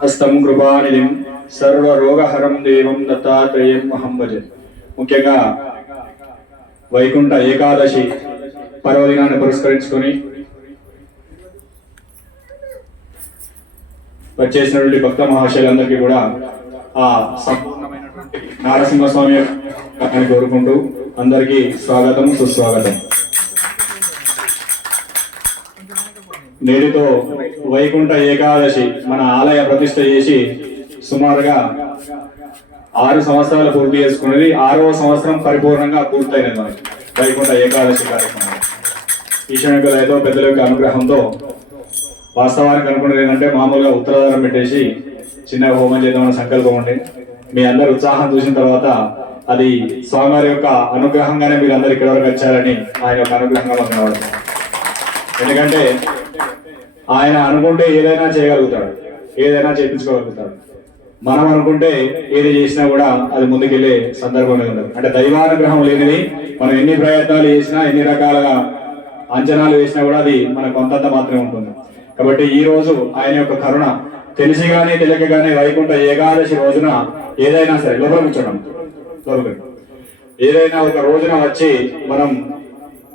హస్తం కృపానిధిం సర్వరోగహరం దేవం దత్తాత్రేయం అహం భజే. ముఖ్యంగా వైకుంఠ ఏకాదశి పర్వదినాన్ని పురస్కరించుకొని వచ్చేసినటువంటి భక్త మహాశయులందరికీ కూడా ఆ సంపూర్ణమైనటువంటి నారసింహస్వామి అని కోరుకుంటూ అందరికీ స్వాగతం సుస్వాగతం. నేటితో వైకుంఠ ఏకాదశి మన ఆలయ ప్రతిష్ఠ చేసి సుమారుగా 6 సంవత్సరాలు పూర్తి చేసుకున్నది. 6వ సంవత్సరం పరిపూర్ణంగా పూర్తయినది మనకి వైకుంఠ ఏకాదశి కార్యక్రమం. ఈశ్వరుని దయతో పెద్దల యొక్క అనుగ్రహంతో వాస్తవానికి అనుకున్నది ఏంటంటే మామూలుగా ఉత్తరాధారం పెట్టేసి చిన్న హోమం చేద్దామని సంకల్పం ఉండే. మీ అందరు ఉత్సాహం చూసిన తర్వాత అది స్వామివారి యొక్క అనుగ్రహంగానే మీరు అందరు ఇక్కడ వరకు వచ్చారని ఆయన యొక్క అనుగ్రహంగా మనకు కనబడుతుంది. ఎందుకంటే ఆయన అనుకుంటే ఏదైనా చేయగలుగుతాడు, ఏదైనా చేయించుకోగలుగుతాడు. మనం అనుకుంటే ఏది చేసినా కూడా అది ముందుకెళ్లే సందర్భమే ఉండదు. అంటే దైవానుగ్రహం లేనిది మనం ఎన్ని ప్రయత్నాలు చేసినా ఎన్ని రకాలుగా అంచనాలు వేసినా కూడా అది మన కొంతంత మాత్రమే ఉంటుంది. కాబట్టి ఈ రోజు ఆయన యొక్క కరుణ తెలిసి గానీ తెలియక గానీ వైకుంఠ ఏకాదశి రోజున ఏదైనా సరే లోపల కూర్చోడం ఏదైనా ఒక రోజున వచ్చి మనం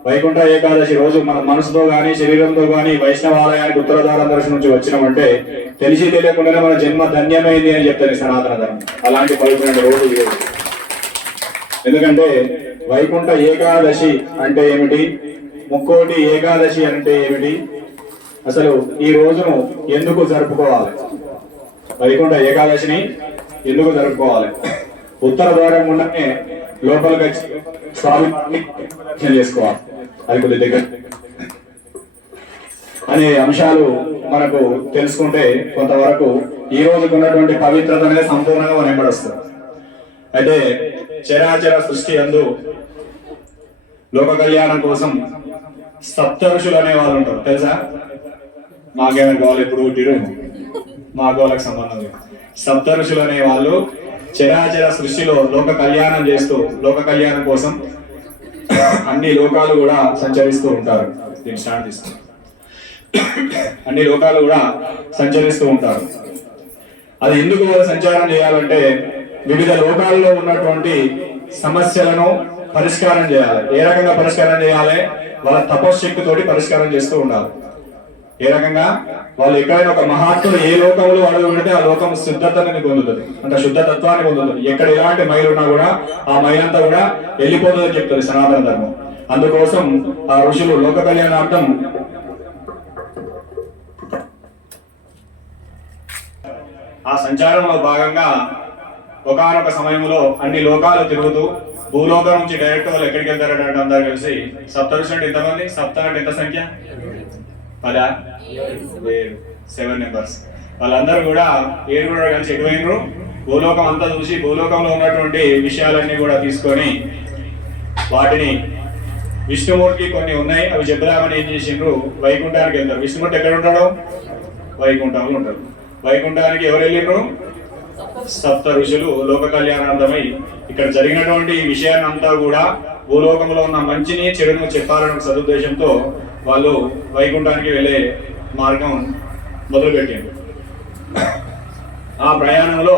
వైకుంఠ ఏకాదశి రోజు మన మనసుతో గానీ శరీరంతో గానీ వైష్ణవాలయానికి ఉత్తరద్వారం దర్శనం నుంచి వచ్చినామంటే తెలిసి తెలియకుండానే మన జన్మ ధన్యమైంది అని చెప్తాను సనాతన ధర్మం. అలాంటి పవిత్రమైన రోజు ఈ రోజు. ఎందుకంటే వైకుంఠ ఏకాదశి అంటే ఏమిటి, ముక్కోటి ఏకాదశి అంటే ఏమిటి, అసలు ఈ రోజును ఎందుకు జరుపుకోవాలి, వైకుంఠ ఏకాదశిని ఎందుకు జరుపుకోవాలి, ఉత్తర ద్వారం ఉండనే లోపలికి వచ్చి స్వామిని చేసుకోవాలి, అది కొద్ది దగ్గర అనే అంశాలు మనకు తెలుసుకుంటే కొంతవరకు ఈ రోజుకు ఉన్నటువంటి పవిత్రత అనేది సంపూర్ణంగా మనం వెంబడొస్తుంది. అయితే చరాచర సృష్టి అందు లోక కళ్యాణం కోసం సప్త ఋషులు అనే వాళ్ళు ఉంటారు, తెలుసా? మాకేమైనా కావాలి, ఎప్పుడు పుట్టిరు మాకు వాళ్ళకి సంబంధం లేదు. సప్త ఋషులు అనే వాళ్ళు చరాచర సృష్టిలో లోక కళ్యాణం చేస్తూ లోక కళ్యాణం కోసం అన్ని లోకాలు కూడా సంచరిస్తూ ఉంటారు. దీన్ని స్టార్ట్ చేస్తారు. అన్ని లోకాలు కూడా సంచరిస్తూ ఉంటారు. అది ఎందుకు వాళ్ళు సంచారం చేయాలంటే వివిధ లోకాల్లో ఉన్నటువంటి సమస్యలను పరిష్కారం చేయాలి. ఏ రకంగా పరిష్కారం చేయాలి? వాళ్ళ తపశ్శక్తితోటి పరిష్కారం చేస్తూ ఉండాలి. ఏ రకంగా? వాళ్ళు ఎక్కడైనా ఒక మహాత్ముడు ఏ లోకంలో అడుగు పెడితే ఆ లోకం శుద్ధతని పొందుతుంది, అంటే శుద్ధతత్వాన్ని పొందుతుంది. ఎక్కడ ఎలాంటి మైలున్నా కూడా ఆ మైలంతా కూడా వెళ్ళిపోతుందని చెప్తుంది సనాతన ధర్మం. అందుకోసం ఆ ఋషులు లోక కళ్యాణార్థం ఆ సంచారంలో భాగంగా ఒకానొక సమయంలో అన్ని లోకాలు తిరుగుతూ భూలోకం నుంచి డైరెక్ట్ వాళ్ళు ఎక్కడికి వెళ్తారంటే అందరూ కలిసి సప్త ఋషులు అంటే ఎంతమంది? సప్త అంటే ఎంత సంఖ్య? 7 మెంబర్స్. వాళ్ళందరూ కూడా 7 కూడా కలిసి ఎటువైనరు భూలోకం అంతా చూసి భూలోకంలో ఉన్నటువంటి విషయాలన్నీ కూడా తీసుకొని వాటిని విష్ణుమూర్తికి కొన్ని ఉన్నాయి అవి చెబుదామని ఏం చేసిండ్రు, వైకుంఠానికి వెళ్తారు. విష్ణుమూర్తి ఎక్కడ ఉంటాడు? వైకుంఠంలో ఉంటాడు. వైకుంఠానికి ఎవరు వెళ్ళిండ్రు? సప్త ఋషులు లోక కళ్యాణార్థమై ఇక్కడ జరిగినటువంటి ఈ విషయాన్ని అంతా కూడా భూలోకంలో ఉన్న మంచిని చెడును చెప్పాలన్న సదుద్దేశంతో వాళ్ళు వైకుంఠానికి వెళ్ళే మార్గం మొదలుపెట్టారు. ఆ ప్రయాణంలో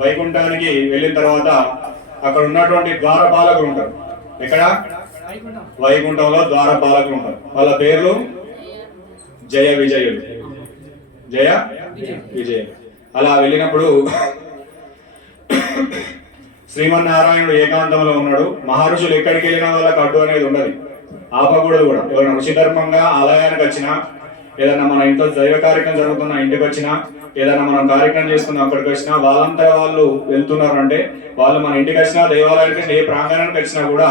వైకుంఠానికి వెళ్ళిన తర్వాత అక్కడ ఉన్నటువంటి ద్వారపాలకులు ఉంటారు. ఎక్కడ? వైకుంఠంలో ద్వారపాలకులు ఉంటారు. వాళ్ళ పేర్లు జయ విజయులు. జయ విజయ. అలా వెళ్ళినప్పుడు శ్రీమన్నారాయణుడు ఏకాంతంలో ఉన్నాడు. మహర్షులు ఎక్కడికి వెళ్ళినా వాళ్ళకి అడ్డు అనేది ఉండదు, ఆపకూడదు కూడా. ఎవరైనా ఋషి ధర్మంగా ఆలయానికి వచ్చినా, ఏదైనా మన ఇంట్లో దైవ కార్యక్రమం జరుగుతున్న ఇంటికి వచ్చినా, ఏదైనా మనం కార్యక్రమం చేసుకున్న అక్కడికి వచ్చినా వాళ్ళంతా వాళ్ళు వెళ్తున్నారు అంటే వాళ్ళు మన ఇంటికి వచ్చినా దేవాలయానికి వచ్చినా ఏ ప్రాంగణానికి వచ్చినా కూడా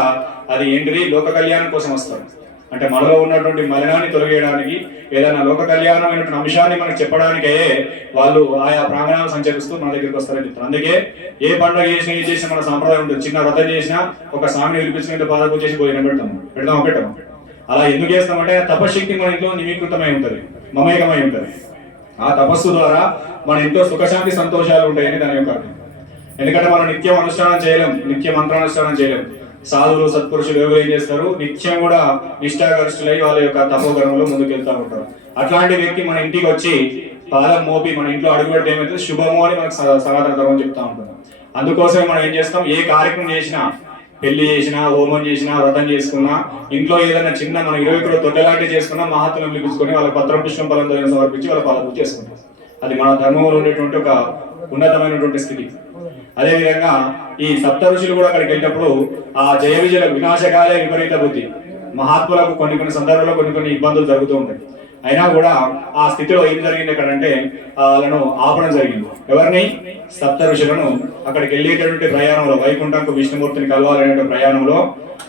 అది ఏంటిది? లోక కళ్యాణం కోసం వస్తారు. అంటే మనలో ఉన్నటువంటి మలినాన్ని తొలగేయడానికి ఏదైనా లోక కళ్యాణమైనటువంటి అంశాన్ని మనకు చెప్పడానికే వాళ్ళు ఆయా ప్రాంగణాలు సంచరిస్తూ మన దగ్గరికి వస్తారని చెప్తారు. అందుకే ఏ పండుగ చేసినా ఏ చేసినా మన సాంప్రదాయం ఉంటుంది. చిన్న వ్రతం చేసినా ఒక స్వామిని పిలిపించుకుంటే పాదపూజ చేసి భోజనం పెట్టాము. అలా ఎందుకు చేస్తామంటే తపశక్తి మన ఇంట్లో నిమీకృతమై ఉంటుంది, మమేకమై ఉంటుంది. ఆ తపస్సు ద్వారా మన ఇంట్లో సుఖశాంతి సంతోషాలు ఉంటాయని దాని యొక్క అర్థం. ఎందుకంటే మనం నిత్యం అనుష్ఠానం చేయలేం, నిత్య మంత్రానుష్ఠానం చేయలేం. సాధువులు సత్పురుషులు ఎవరు ఏం చేస్తారు? నిత్యం కూడా నిష్ఠాగరిష్ఠులై వాళ్ళ యొక్క తపోగరంలో ముందుకు వెళ్తూ ఉంటారు. అట్లాంటి వ్యక్తి మన ఇంటికి వచ్చి పాదం మోపి మన ఇంట్లో అడుగు పెడితే ఏమైతే శుభము అని మనకు సనాతన ధర్మం చెప్తా ఉంటుంది. అందుకోసమే మనం ఏం చేస్తాం, ఏ కార్యక్రమం చేసినా, పెళ్లి చేసినా, హోమం చేసినా, వ్రతం చేసుకున్నా, ఇంట్లో ఏదైనా చిన్న మనం 20 కిలో తొట్టెలాంటి చేసుకున్నా మహాత్ములను పిలుచుకొని వాళ్ళ పత్రం పుష్పం ఫలం సమర్పించి వాళ్ళ పాలన చేసుకుంటాం. అది మన ధర్మంలో ఉండేటువంటి ఒక ఉన్నతమైనటువంటి స్థితి. అదేవిధంగా ఈ సప్త ఋషులు కూడా అక్కడికి వెళ్ళినప్పుడు ఆ జయ విజయుల వినాశకాలే విపరీత బుద్ధి, మహాత్ములకు కొన్ని సందర్భాల్లో కొన్ని ఇబ్బందులు జరుగుతూ ఉంటాయి. అయినా కూడా ఆ స్థితిలో ఏం జరిగింది ఎక్కడంటే వాళ్ళను ఆపడం జరిగింది. ఎవరిని? సప్త ఋషులను. అక్కడికి వెళ్ళేటటువంటి ప్రయాణంలో, వైకుంఠంకు విష్ణుమూర్తిని కలవాలనే ప్రయాణంలో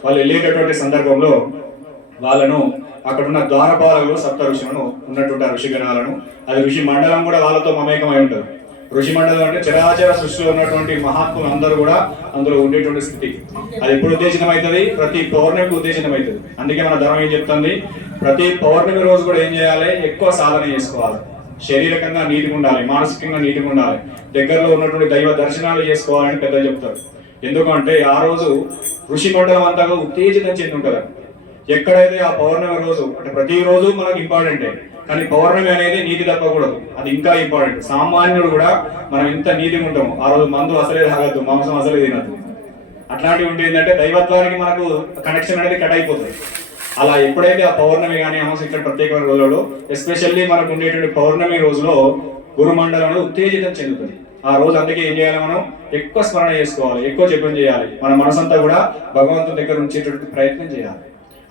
వాళ్ళు వెళ్ళేటటువంటి సందర్భంలో వాళ్ళను అక్కడున్న ద్వారపాలకులు సప్త ఋషులను ఉన్నటువంటి ఆ ఋషిగణాలను, అది ఋషి మండలం కూడా వాళ్ళతో మమేకమై ఉంటుంది. ఋషి మండలం అంటే చరాచర సృష్టిలో ఉన్నటువంటి మహాత్ములు అందరూ కూడా అందులో ఉండేటువంటి స్థితి. అది ఎప్పుడు ఉద్దేశితమవుతుంది? ప్రతి పౌర్ణమికి ఉద్దేశితమవుతుంది. అందుకే మన ధర్మం ఏం చెప్తుంది, ప్రతి పౌర్ణమి రోజు కూడా ఏం చేయాలి, ఎక్కువ సాధన చేసుకోవాలి. శారీరకంగా నీటిగా ఉండాలి, మానసికంగా నీటిగా ఉండాలి, దగ్గరలో ఉన్నటువంటి దైవ దర్శనాలు చేసుకోవాలని పెద్దలు చెప్తారు. ఎందుకంటే ఆ రోజు ఋషి మండలం అంతా ఉత్తేజితం చెంది ఉంటుంది. ఎక్కడైతే ఆ పౌర్ణమి రోజు, అంటే ప్రతిరోజు మనకు ఇంపార్టెంటే, కానీ పౌర్ణమి అనేది నీతి తప్పకూడదు, అది ఇంకా ఇంపార్టెంట్. సామాన్యుడు కూడా మనం ఎంత నీతిగా ఉంటాము, ఆ రోజు మందు అసలే తాగద్దు, మాంసం అసలే తినద్దు. అట్లాంటివి ఉంటే ఏంటంటే దైవత్వానికి మనకు కనెక్షన్ అనేది కట్ అయిపోతుంది. అలా ఎప్పుడైతే ఆ పౌర్ణమి కానీ అమావాస్య ఇక్కడ ప్రత్యేకమైన రోజులలో, ఎస్పెషల్లీ మనకు ఉండేటువంటి పౌర్ణమి రోజులో గురుమండలం ఉత్తేజితం చెందుతుంది. ఆ రోజు అందుకే ఏం చేయాలి, మనం ఎక్కువ స్మరణ చేసుకోవాలి, ఎక్కువ జపం చేయాలి, మన మనసంతా కూడా భగవంతుని దగ్గర ఉంచేటువంటి ప్రయత్నం చేయాలి.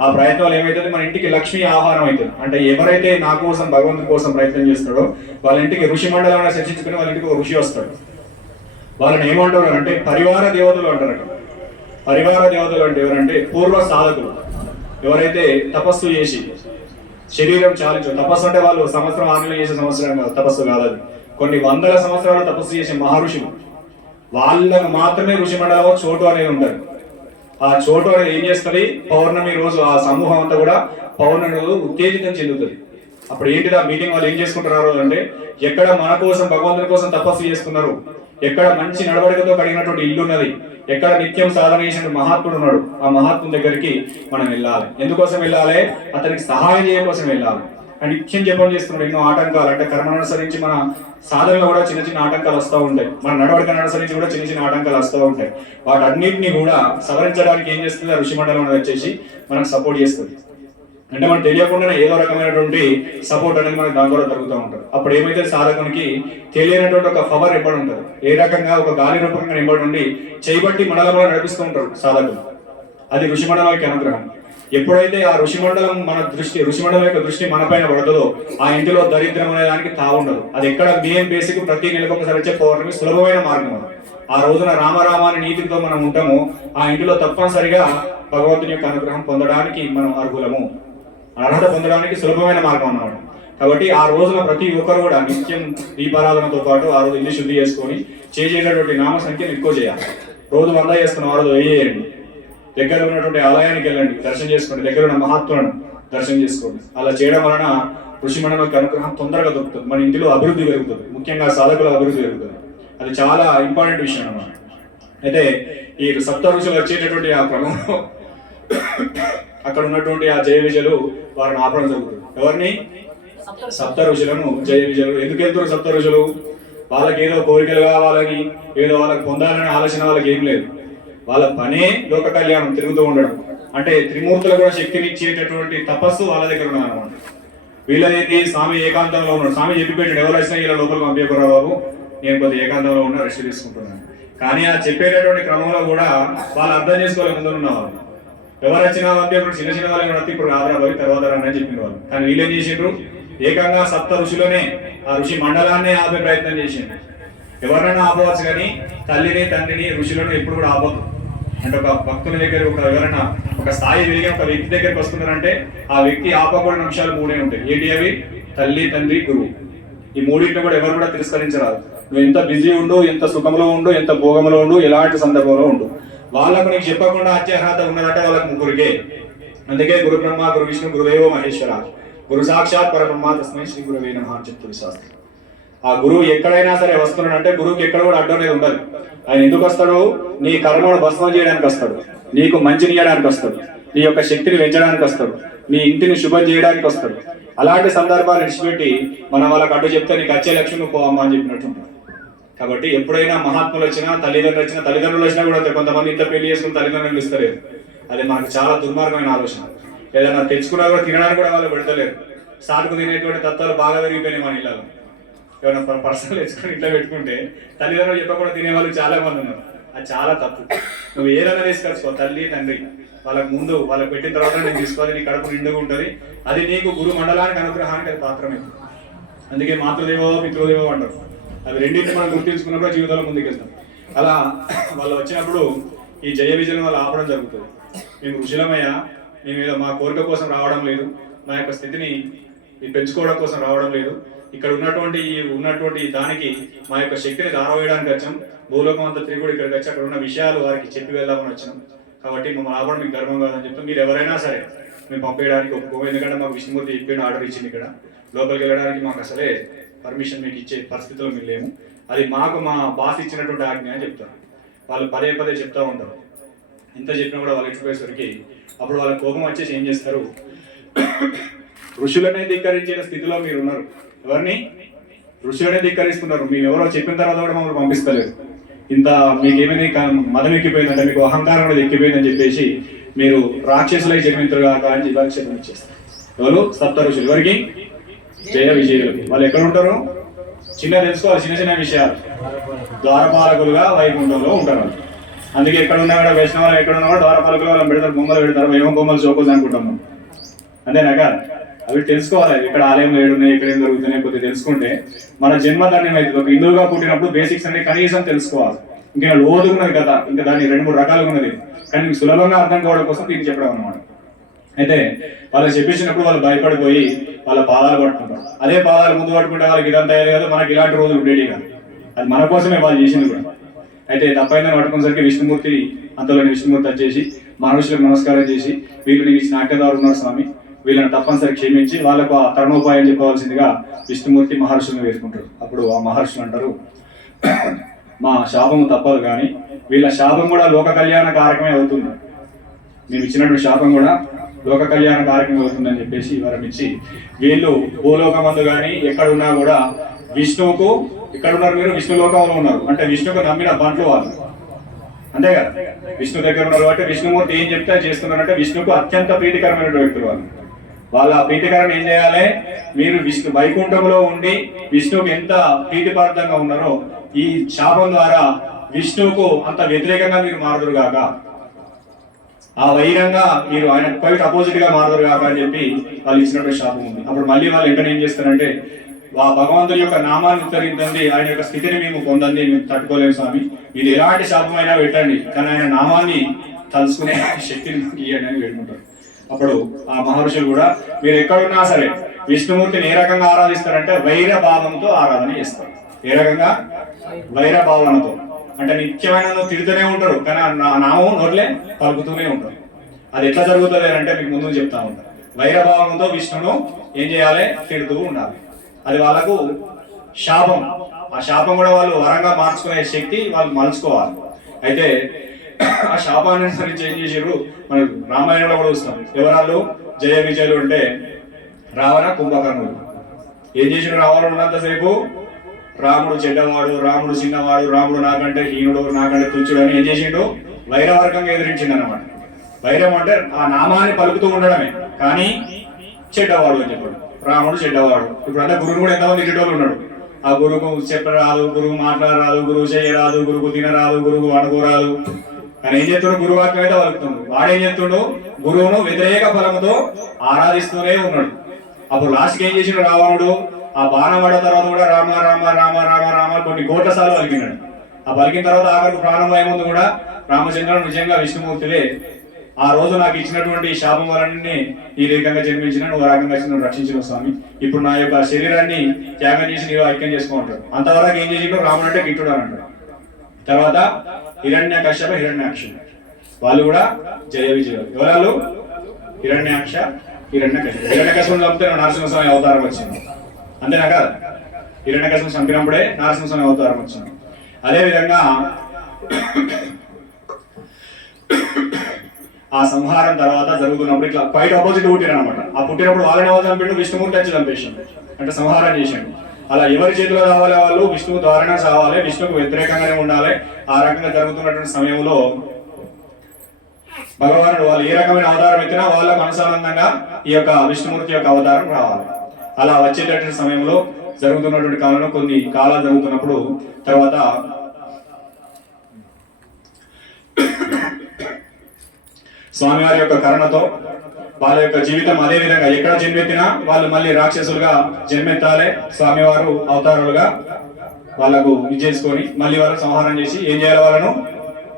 ఆ ప్రయత్నాలు ఏమైతుంది, మన ఇంటికి లక్ష్మీ ఆహారం అవుతుంది. అంటే ఎవరైతే నా కోసం భగవంతుని కోసం ప్రయత్నం చేస్తాడో వాళ్ళ ఇంటికి ఋషి మండలాన్ని చర్చించుకుని వాళ్ళ ఇంటికి ఒక ఋషి వస్తాడు. వాళ్ళని ఏమంటారు అంటే పరివార దేవతలు అంటారు. పరివార దేవతలు అంటే ఎవరంటే పూర్వ సాధకులు. ఎవరైతే తపస్సు చేసి శరీరం చాలించు, తపస్సు అంటే వాళ్ళు సంవత్సరం 6 నెలలు చేసే సంవత్సరం కాదు, తపస్సు కాదు, అది కొన్ని వందల సంవత్సరాలు తపస్సు చేసే మహర్షులు, వాళ్ళకు మాత్రమే ఋషి మండలంలో చోటు అనేది ఉంటుంది. ఆ చోటు అనేది ఏం చేస్తుంది, పౌర్ణమి రోజు ఆ సమూహం అంతా కూడా పౌర్ణమి రోజు ఉత్తేజితం చెందుతుంది. అప్పుడు ఏంటిది ఆ మీటింగ్ వాళ్ళు ఏం చేసుకుంటున్నారు అంటే, ఎక్కడ మన కోసం భగవంతుని కోసం తపస్సు చేసుకున్నారు, ఎక్కడ మంచి నడవడికతో కలిగినటువంటి ఇల్లు ఉన్నది, ఎక్కడ నిత్యం సాధన చేసిన మహాత్ముడు ఉన్నాడు, ఆ మహాత్ముని దగ్గరికి మనం వెళ్ళాలి. ఎందుకోసం వెళ్ళాలి, అతనికి సహాయం చేయడం కోసం వెళ్ళాలి. అండ్ నిత్యం జపం చేస్తున్నాడు, ఎన్నో ఆటంకాలు, అంటే కర్మను అనుసరించి మన సాధనలో కూడా చిన్న ఆటంకాలు వస్తూ ఉంటాయి, మన నడవడికను అనుసరించి కూడా చిన్న ఆటంకాలు వస్తూ ఉంటాయి. వాటన్నింటినీ కూడా సవరించడానికి ఏం చేస్తుంది, ఋషి మండలం వచ్చేసి మనకు సపోర్ట్ చేస్తుంది. అంటే మనకు తెలియకుండానే ఏదో రకమైనటువంటి సపోర్ట్ అనేది మనకు దాని ద్వారా జరుగుతూ ఉంటుంది. అప్పుడు ఏమైతే సాధకునికి తెలియనటువంటి ఒక పవర్ ఎప్పుడు ఉంటుంది, ఏ రకంగా ఒక గాలి రూపంగా నింబడి ఉండి చేయబట్టి మండలంలో నడిపిస్తూ ఉంటారు సాధకులు. అది ఋషి మండలం అనుగ్రహం. ఎప్పుడైతే ఆ ఋషిమండలం ఋషిమండలం యొక్క దృష్టి మన పైన పడుతుందో ఆ ఇంటిలో దరిద్రం అనే దానికి తావుండదు. అది ఎక్కడ మెయిన్ బేసిక్ ప్రతి నెలకు ఒకసారి వచ్చే పౌర్ణమి సులభమైన మార్గం. ఆ రోజున రామరామాని నీతితో మనం ఉంటాము, ఆ ఇంటిలో తప్పనిసరిగా భగవంతుని యొక్క అనుగ్రహం పొందడానికి మనం అర్హులము, అర్హత పొందడానికి సులభమైన మార్గం అన్నమాట. కాబట్టి ఆ రోజున ప్రతి ఒక్కరు కూడా నిత్యం దీపారాధనతో పాటు ఆ రోజు ఇల్లు శుద్ధి చేసుకొని చేసేటటువంటి నామ సంఖ్యను ఎక్కువ చేయాలి. రోజు 100 చేసుకున్న ఆ రోజు 1000 చేయండి. దగ్గర ఉన్నటువంటి ఆలయానికి వెళ్ళండి, దర్శనం చేసుకోండి, దగ్గర ఉన్న మహాత్ములను దర్శనం చేసుకోండి. అలా చేయడం వలన ఋషి మండలం అనుగ్రహం తొందరగా దొరుకుతుంది, మన ఇంటిలో అభివృద్ధి పెరుగుతుంది, ముఖ్యంగా సాధకుల అభివృద్ధి పెరుగుతుంది. అది చాలా ఇంపార్టెంట్ విషయం అన్నమాట. అయితే ఈ సప్త ఋషులు వచ్చేటటువంటి ఆ క్రమంలో అక్కడ ఉన్నటువంటి ఆ జయ విజయులు వారిని ఆపడం జరుగుతుంది. ఎవరిని? సప్త ఋషులను, జయ విజయులు. ఎందుకు వెళ్తారు సప్త ఋషులు? వాళ్ళకి ఏదో కోరికలు కావాలని, ఏదో వాళ్ళకి పొందాలనే ఆలోచన వాళ్ళకి ఏం లేదు. వాళ్ళ పనే లోక కళ్యాణం, తిరుగుతూ ఉండడం. అంటే త్రిమూర్తులు కూడా శక్తిని ఇచ్చేటటువంటి తపస్సు వాళ్ళ దగ్గర ఉన్నదన్నమాట. వీళ్ళనేది స్వామి ఏకాంతంలో ఉన్నాడు, స్వామి చెప్పిపెట్టాడు, ఎవరు వచ్చినా ఇలా లోపలికి పంపించకురా బాబు, నేను కొద్దిగా ఏకాంతంలో ఉన్నా, రెస్ట్ తీసుకుంటున్నాను. కానీ ఆ చెప్పేటటువంటి క్రమంలో కూడా వాళ్ళు అర్థం చేసుకోవాలి, ముందు ఉన్న వాళ్ళు ఎవరు వచ్చినా పంపించకుండా చిన్న వాళ్ళు నత్తి ఇప్పుడు ఆదరాబాయి తర్వాత అని చెప్పిన వాళ్ళు. కానీ వీళ్ళేం చేసిండ్రు, ఏకంగా సప్త ఋషులనే ఆ ఋషి మండలాన్ని ఆపే ప్రయత్నం చేసిండ్రు. ఎవరైనా ఆపవచ్చు కానీ తల్లిని తండ్రిని ఋషులను ఎప్పుడు కూడా ఆపదు. అంటే ఒక భక్తుల దగ్గర ఎవరైనా ఒక స్థాయి వెలిగే ఒక వ్యక్తి దగ్గరికి వస్తున్నారంటే ఆ వ్యక్తి ఆపకూడని అంశాలు 3 ఉంటాయి. ఏంటి అవి? తల్లి, తండ్రి, గురువు. ఈ మూడింటిని కూడా ఎవరు కూడా తిరస్కరించరాదు. నువ్వు ఎంత బిజీ ఉండు, ఎంత సుఖంలో ఉండు, ఎంత భోగంలో ఉండు, ఎలాంటి సందర్భంలో ఉండు, వాళ్ళకు నీకు చెప్పకుండా అత్యర్హత ఉన్నదంటే వాళ్ళకి ముగ్గురికే. అందుకే గురు బ్రహ్మ, గురు విష్ణు, గురుదేవో మహేశ్వర, గురు సాక్షాత్ పరబ్రహ్మ తస్మై శ్రీ గురువే నమః అని చెప్తుంది శాస్త్రం. ఆ గురువు ఎక్కడైనా సరే వస్తున్నాడంటే గురువుకి ఎక్కడ కూడా అడ్డం అనేది ఉండదు. ఆయన ఎందుకు వస్తాడు? నీ కర్మను భస్మం చేయడానికి వస్తాడు, నీకు మంచిని ఇవ్వడానికి వస్తాడు, నీ యొక్క శక్తిని పెంచడానికి వస్తాడు, నీ ఇంటిని శుభం చేయడానికి వస్తాడు. అలాంటి సందర్భాలు విడిచిపెట్టి మనం వాళ్ళకి అడ్డు చెప్తే నీకు వచ్చే లక్ష్యం నువ్వు పోవమ్మా అని చెప్పినట్టు ఉంటుంది. కాబట్టి ఎప్పుడైనా మహాత్ములు వచ్చినా తల్లిదండ్రులు వచ్చినా కూడా కొంతమంది ఇంత పెళ్లి చేసుకుని తల్లిదండ్రులు ఇస్తలేదు. అది మనకు చాలా దుర్మార్గమైన ఆలోచన. ఏదైనా తెచ్చుకున్నా కూడా తినడానికి కూడా వాళ్ళు పెడతలేరు. సాటుకు తినేటువంటి తత్వాలు బాగా పెరిగిపోయినాయి మన ఇళ్ళలో. ఏమైనా పర్సనల్ తెచ్చుకొని ఇంట్లో పెట్టుకుంటే తల్లిదండ్రులు చెప్పకుండా తినేవాళ్ళు చాలా మంది ఉన్నారు. అది చాలా తప్పు. నువ్వు ఏదైనా తీసుకొచ్చుకో, తల్లి తండ్రి వాళ్ళకి ముందు వాళ్ళకి పెట్టిన తర్వాత నేను తీసుకోవాలి, నీ కడుపు నిండుగా ఉంటుంది. అది నీకు గురు మండలానికి అనుగ్రహానికి అది పాత్రమే. అందుకే మాతృదేవో పితృదేవో అంటారు. అవి రెండింటిని మనం గుర్తించుకున్నప్పుడు జీవితంలో ముందుకు వెళ్తాం. అలా వాళ్ళు వచ్చినప్పుడు ఈ జయ విజయం వాళ్ళు ఆపడం జరుగుతుంది. మేము ఋషులమయ్యా, మేము ఏదో మా కోరిక కోసం రావడం లేదు, మా యొక్క స్థితిని పెంచుకోవడం కోసం రావడం లేదు, ఇక్కడ ఉన్నటువంటి దానికి మా యొక్క శక్తిని దారవేయడానికి వచ్చాం. భూలోకం అంతా తిరుగుడు ఇక్కడికి వచ్చి అక్కడ ఉన్న విషయాలు వారికి చెప్పి వెళ్దామని వచ్చినాం. కాబట్టి మమ్మల్ని ఆపడం మీకు గర్వం కాదని చెప్తాం. మీరు ఎవరైనా సరే మేము పంపేయడానికి ఒప్పుకోము. ఎందుకంటే మాకు విష్ణుమూర్తి చెప్పిన ఆర్డర్ ఇచ్చింది. ఇక్కడ లోపలికి వెళ్ళడానికి మాకు అసలే పర్మిషన్ మీకు ఇచ్చే పరిస్థితిలో మీరు లేము. అది మాకు మా బాస్ ఇచ్చినటువంటి ఆజ్ఞ అని చెప్తారు. వాళ్ళు పదే పదే చెప్తూ ఉంటారు. ఇంత చెప్పినా కూడా వాళ్ళు ఎక్స్ప్రెసరికి అప్పుడు వాళ్ళ కోపం వచ్చేసి ఏం చేస్తారు, ఋషులనే ధిక్కరించిన స్థితిలో మీరు ఉన్నారు. ఎవరిని? ఋషులనే ధిక్కరిస్తున్నారు. మేము ఎవరో చెప్పిన తర్వాత కూడా మమ్మల్ని పంపిస్తలేదు. ఇంత మీకేమైనా మదం ఎక్కిపోయిందంటే, మీకు అహంకారం కూడా ఎక్కిపోయిందని చెప్పేసి మీరు రాక్షసులై జన్మించరు కాక అని జిల్లాక్షేపం ఇచ్చేస్తారు. ఎవరు? సప్త ఋషులు. ఎవరికి? జయ విజయులు. వాళ్ళు ఎక్కడ ఉంటారు? తెలుసుకోవాలి, చిన్న చిన్న విషయాలు. ద్వారపాలకులుగా వైకుంఠంలో ఉంటారు. అందుకే ఎక్కడ ఉన్నా కూడా వైష్ణవాలు ఎక్కడ ఉన్నా కూడా ద్వారపాలకులు వాళ్ళని పెడతారు, బొమ్మలు పెడతారు. ఏమో బొమ్మలు చోకోజ్ అనుకుంటాం మనం. అంతేనాక అవి తెలుసుకోవాలి. ఇక్కడ ఆలయంలో ఏడున్నాయి, ఇక్కడ ఏం జరుగుతున్నాయి కొద్దిగా తెలుసుకుంటే మన జన్మ ధన్యం అవుతుంది. ఒక హిందువుగా పుట్టినప్పుడు బేసిక్స్ అనేది కనీసం తెలుసుకోవాలి. ఇంకా లోతున్నది కదా, ఇంకా దాన్ని 2-3 రకాలుగా ఉన్నది. కానీ మీకు సులభంగా అర్థం కావడం కోసం దీన్ని చెప్పడం అన్నమాట. అయితే వాళ్ళకి చెప్పించినప్పుడు వాళ్ళు భయపడిపోయి వాళ్ళ పాదాలు పట్టుకుంటారు. అదే పాదాలు ముందు పట్టుకుంటే వాళ్ళకి ఇదంతా అయ్యేది కదా, మనకి ఇలాంటి రోజులు ఉండేవి కాదు. అది మన కోసమే వాళ్ళు చేసింది కూడా. అయితే తప్పైందని పట్టుకునేసరికి విష్ణుమూర్తి, అంతలోని విష్ణుమూర్తి వచ్చేసి మహర్షులకు నమస్కారం చేసి, వీళ్ళు నీకు ఇచ్చిన ఆజ్ఞదారు ఉన్నారు స్వామి, వీళ్ళని తప్పనిసరి క్షమించి వాళ్ళకు ఆ తరుణోపాయం చెప్పవలసిందిగా విష్ణుమూర్తి మహర్షులను వేసుకుంటారు. అప్పుడు ఆ మహర్షులు అంటారు, మా శాపము తప్పదు, కానీ వీళ్ళ శాపం కూడా లోక కళ్యాణ కారకమే అవుతుంది. మేము ఇచ్చినటువంటి శాపం కూడా లోక కళ్యాణ కార్యక్రమం అవుతుందని చెప్పేసి వరం ఇచ్చి, వీళ్ళు భూలోకమందు కానీ ఎక్కడున్నా కూడా విష్ణువుకు, ఇక్కడ ఉన్నారు మీరు విష్ణు లోకంలో ఉన్నారు అంటే విష్ణువుకు నమ్మిన బంట్లు వాళ్ళు, అంతే కదా. విష్ణు దగ్గర ఉన్నారు కాబట్టి విష్ణుమూర్తి ఏం చెప్తే చేస్తున్నారంటే విష్ణుకు అత్యంత ప్రీతికరమైన వ్యక్తులు వాళ్ళు. వాళ్ళ ప్రీతికరణ ఏం చేయాలి, మీరు విష్ణు వైకుంఠంలో ఉండి విష్ణువుకి ఎంత ప్రీతిపార్థంగా ఉన్నారో ఈ శాపం ద్వారా విష్ణువుకు అంత వ్యతిరేకంగా మీరు మారుదురు కాక, ఆ వైరంగా మీరు ఆయన క్వైట్ అపోజిట్ గా మారుదురు కాక అని చెప్పి వాళ్ళు ఇచ్చినటువంటి శాపం ఉంది. అప్పుడు మళ్ళీ వాళ్ళు వెంటనే ఏం చేస్తారంటే, ఆ భగవంతుని యొక్క నామాన్ని ఉత్తరించండి, ఆయన యొక్క స్థితిని మేము పొందండి, మేము తట్టుకోలేము స్వామి, ఇది ఎలాంటి శాపమైనా పెట్టండి, కానీ ఆయన నామాన్ని తలుసుకునే శక్తిని ఇవ్వండి అని వేడుకుంటారు. అప్పుడు ఆ మహర్షులు కూడా మీరు ఎక్కడున్నా సరే విష్ణుమూర్తిని ఏ రకంగా ఆరాధిస్తారంటే వైర భావంతో ఆరాధన చేస్తారు. ఏ రకంగా? వైర భావనతో. అంటే నిత్యమైన నువ్వు తిడుతూనే ఉంటారు, కానీ ఆ నామం నోట్లే పలుకుతూనే ఉంటారు. అది ఎట్లా జరుగుతుంది అంటే మీకు ముందు చెప్తా ఉంటారు. వైరభావంతో విష్ణును ఏం చేయాలి? తిడుతూ ఉండాలి. అది వాళ్ళకు శాపం. ఆ శాపం కూడా వాళ్ళు వరంగా మార్చుకునే శక్తి వాళ్ళు మలుచుకోవాలి. అయితే ఆ శాపాన్ని అనుసరించి ఏం చేసారు, మనం రామాయణంలో కూడా చూస్తాం. ఎవరాళ్ళు? జయ విజయులు. అంటే రావణ కుంభకర్ణుడు. ఏం చేసిన రావణుడు ఉన్నంతసేపు రాముడు చెడ్డవాడు, రాముడు చిన్నవాడు, రాముడు నాకంటే హీనుడు, నాకంటే తుచ్చుడు అని ఏం చేసిండు? వైరవర్గంగా ఎదిరించిండు అన్నమాట. వైరం అంటే ఆ నామాన్ని పలుకుతూ ఉండడమే, కానీ చెడ్డవాడు అని చెప్పాడు. రాముడు చెడ్డవాడు. ఇప్పుడు అంటే గురువు కూడా ఎంతమంది తిట్టేటోళ్ళు ఉన్నాడు. ఆ గురువుకు చెప్పరాదు, గురువు మాట్లాడరాదు, గురువు చేయరాదు, గురువు తినరాదు, గురువు వండుకోరాదు. కానీ ఏం చేస్తుండో గురువాక్యం అయితే పలుకుతుండు. వాడేం చేస్తుండో గురువును వ్యతిరేక ఫలముతో ఆరాధిస్తూనే ఉన్నాడు. అప్పుడు లాస్ట్కి ఏం చేసిండు రావణుడు? ఆ బాణం పడ్డ తర్వాత కూడా రామ రామ రామ రామ రామ కొన్ని కోట్ల సార్లు పలికినాడు. ఆ పలికిన తర్వాత ఆఖరికి ప్రాణం ముందు కూడా రామచంద్రుడు నిజంగా విష్ణుమూర్తివే, ఆ రోజు నాకు ఇచ్చినటువంటి శాపం వలన ఈ రకంగా జన్మించిన, నువ్వు రకంగా నన్ను రక్షించిన స్వామి, ఇప్పుడు నా యొక్క శరీరాన్ని త్యాగం చేసి నీవు ఐక్యం చేసుకుంటాడు. అంతవరకు ఏం చేసిండు? రాముడు అంటే గిట్టుడు అని అంటాడు. తర్వాత హిరణ్యకశ్యప, హిరణ్యాక్షుడు వాళ్ళు కూడా జయ విజయులు. ఎవరాలు? హిరణ్యాక్ష, హిరణ్యకశ్యప. హిరణ్యకశ్యపుని చంపితే నరసింహస్వామి అవతారం వచ్చింది, అంతేనా కాదు? హిరణ్యకశ్యపుని చంపినప్పుడే నరసింహస్వామి అవతారం వచ్చింది. అదేవిధంగా ఆ సంహారం తర్వాత జరుగుతున్నప్పుడు ఇట్లా క్వైట్ ఆపోజిట్ పుట్టిన అనమాట. ఆ పుట్టినప్పుడు వాళ్ళని ఎవరు చంపిండు, విష్ణుమూర్తి వచ్చి చంపేసిండు, అంటే సంహారం చేసిండు. అలా ఎవరి చేతిలో రావాలి, వాళ్ళు విష్ణువు ద్వారానే రావాలి, విష్ణువుకు వ్యతిరేకంగానే ఉండాలి. ఆ రకంగా జరుగుతున్నటువంటి సమయంలో భగవానుడు వాళ్ళు ఏ రకమైన అవతారం ఎత్తినా వాళ్ళ మనసానందంగా ఈ యొక్క విష్ణుమూర్తి యొక్క అవతారం రావాలి. అలా వచ్చేటటువంటి సమయంలో జరుగుతున్నటువంటి కాలంలో కొన్ని కాలాలు జరుగుతున్నప్పుడు తర్వాత స్వామివారి యొక్క కరుణతో వాళ్ళ యొక్క జీవితం అదే విధంగా ఎక్కడ జన్మెత్తినా వాళ్ళు మళ్ళీ రాక్షసులుగా జన్మెత్తాలి. స్వామివారు అవతారాలుగా వాళ్ళకు విజేసుకొని మళ్ళీ వాళ్ళకు సంహారం చేసి ఏం చేయాలి, వాళ్ళను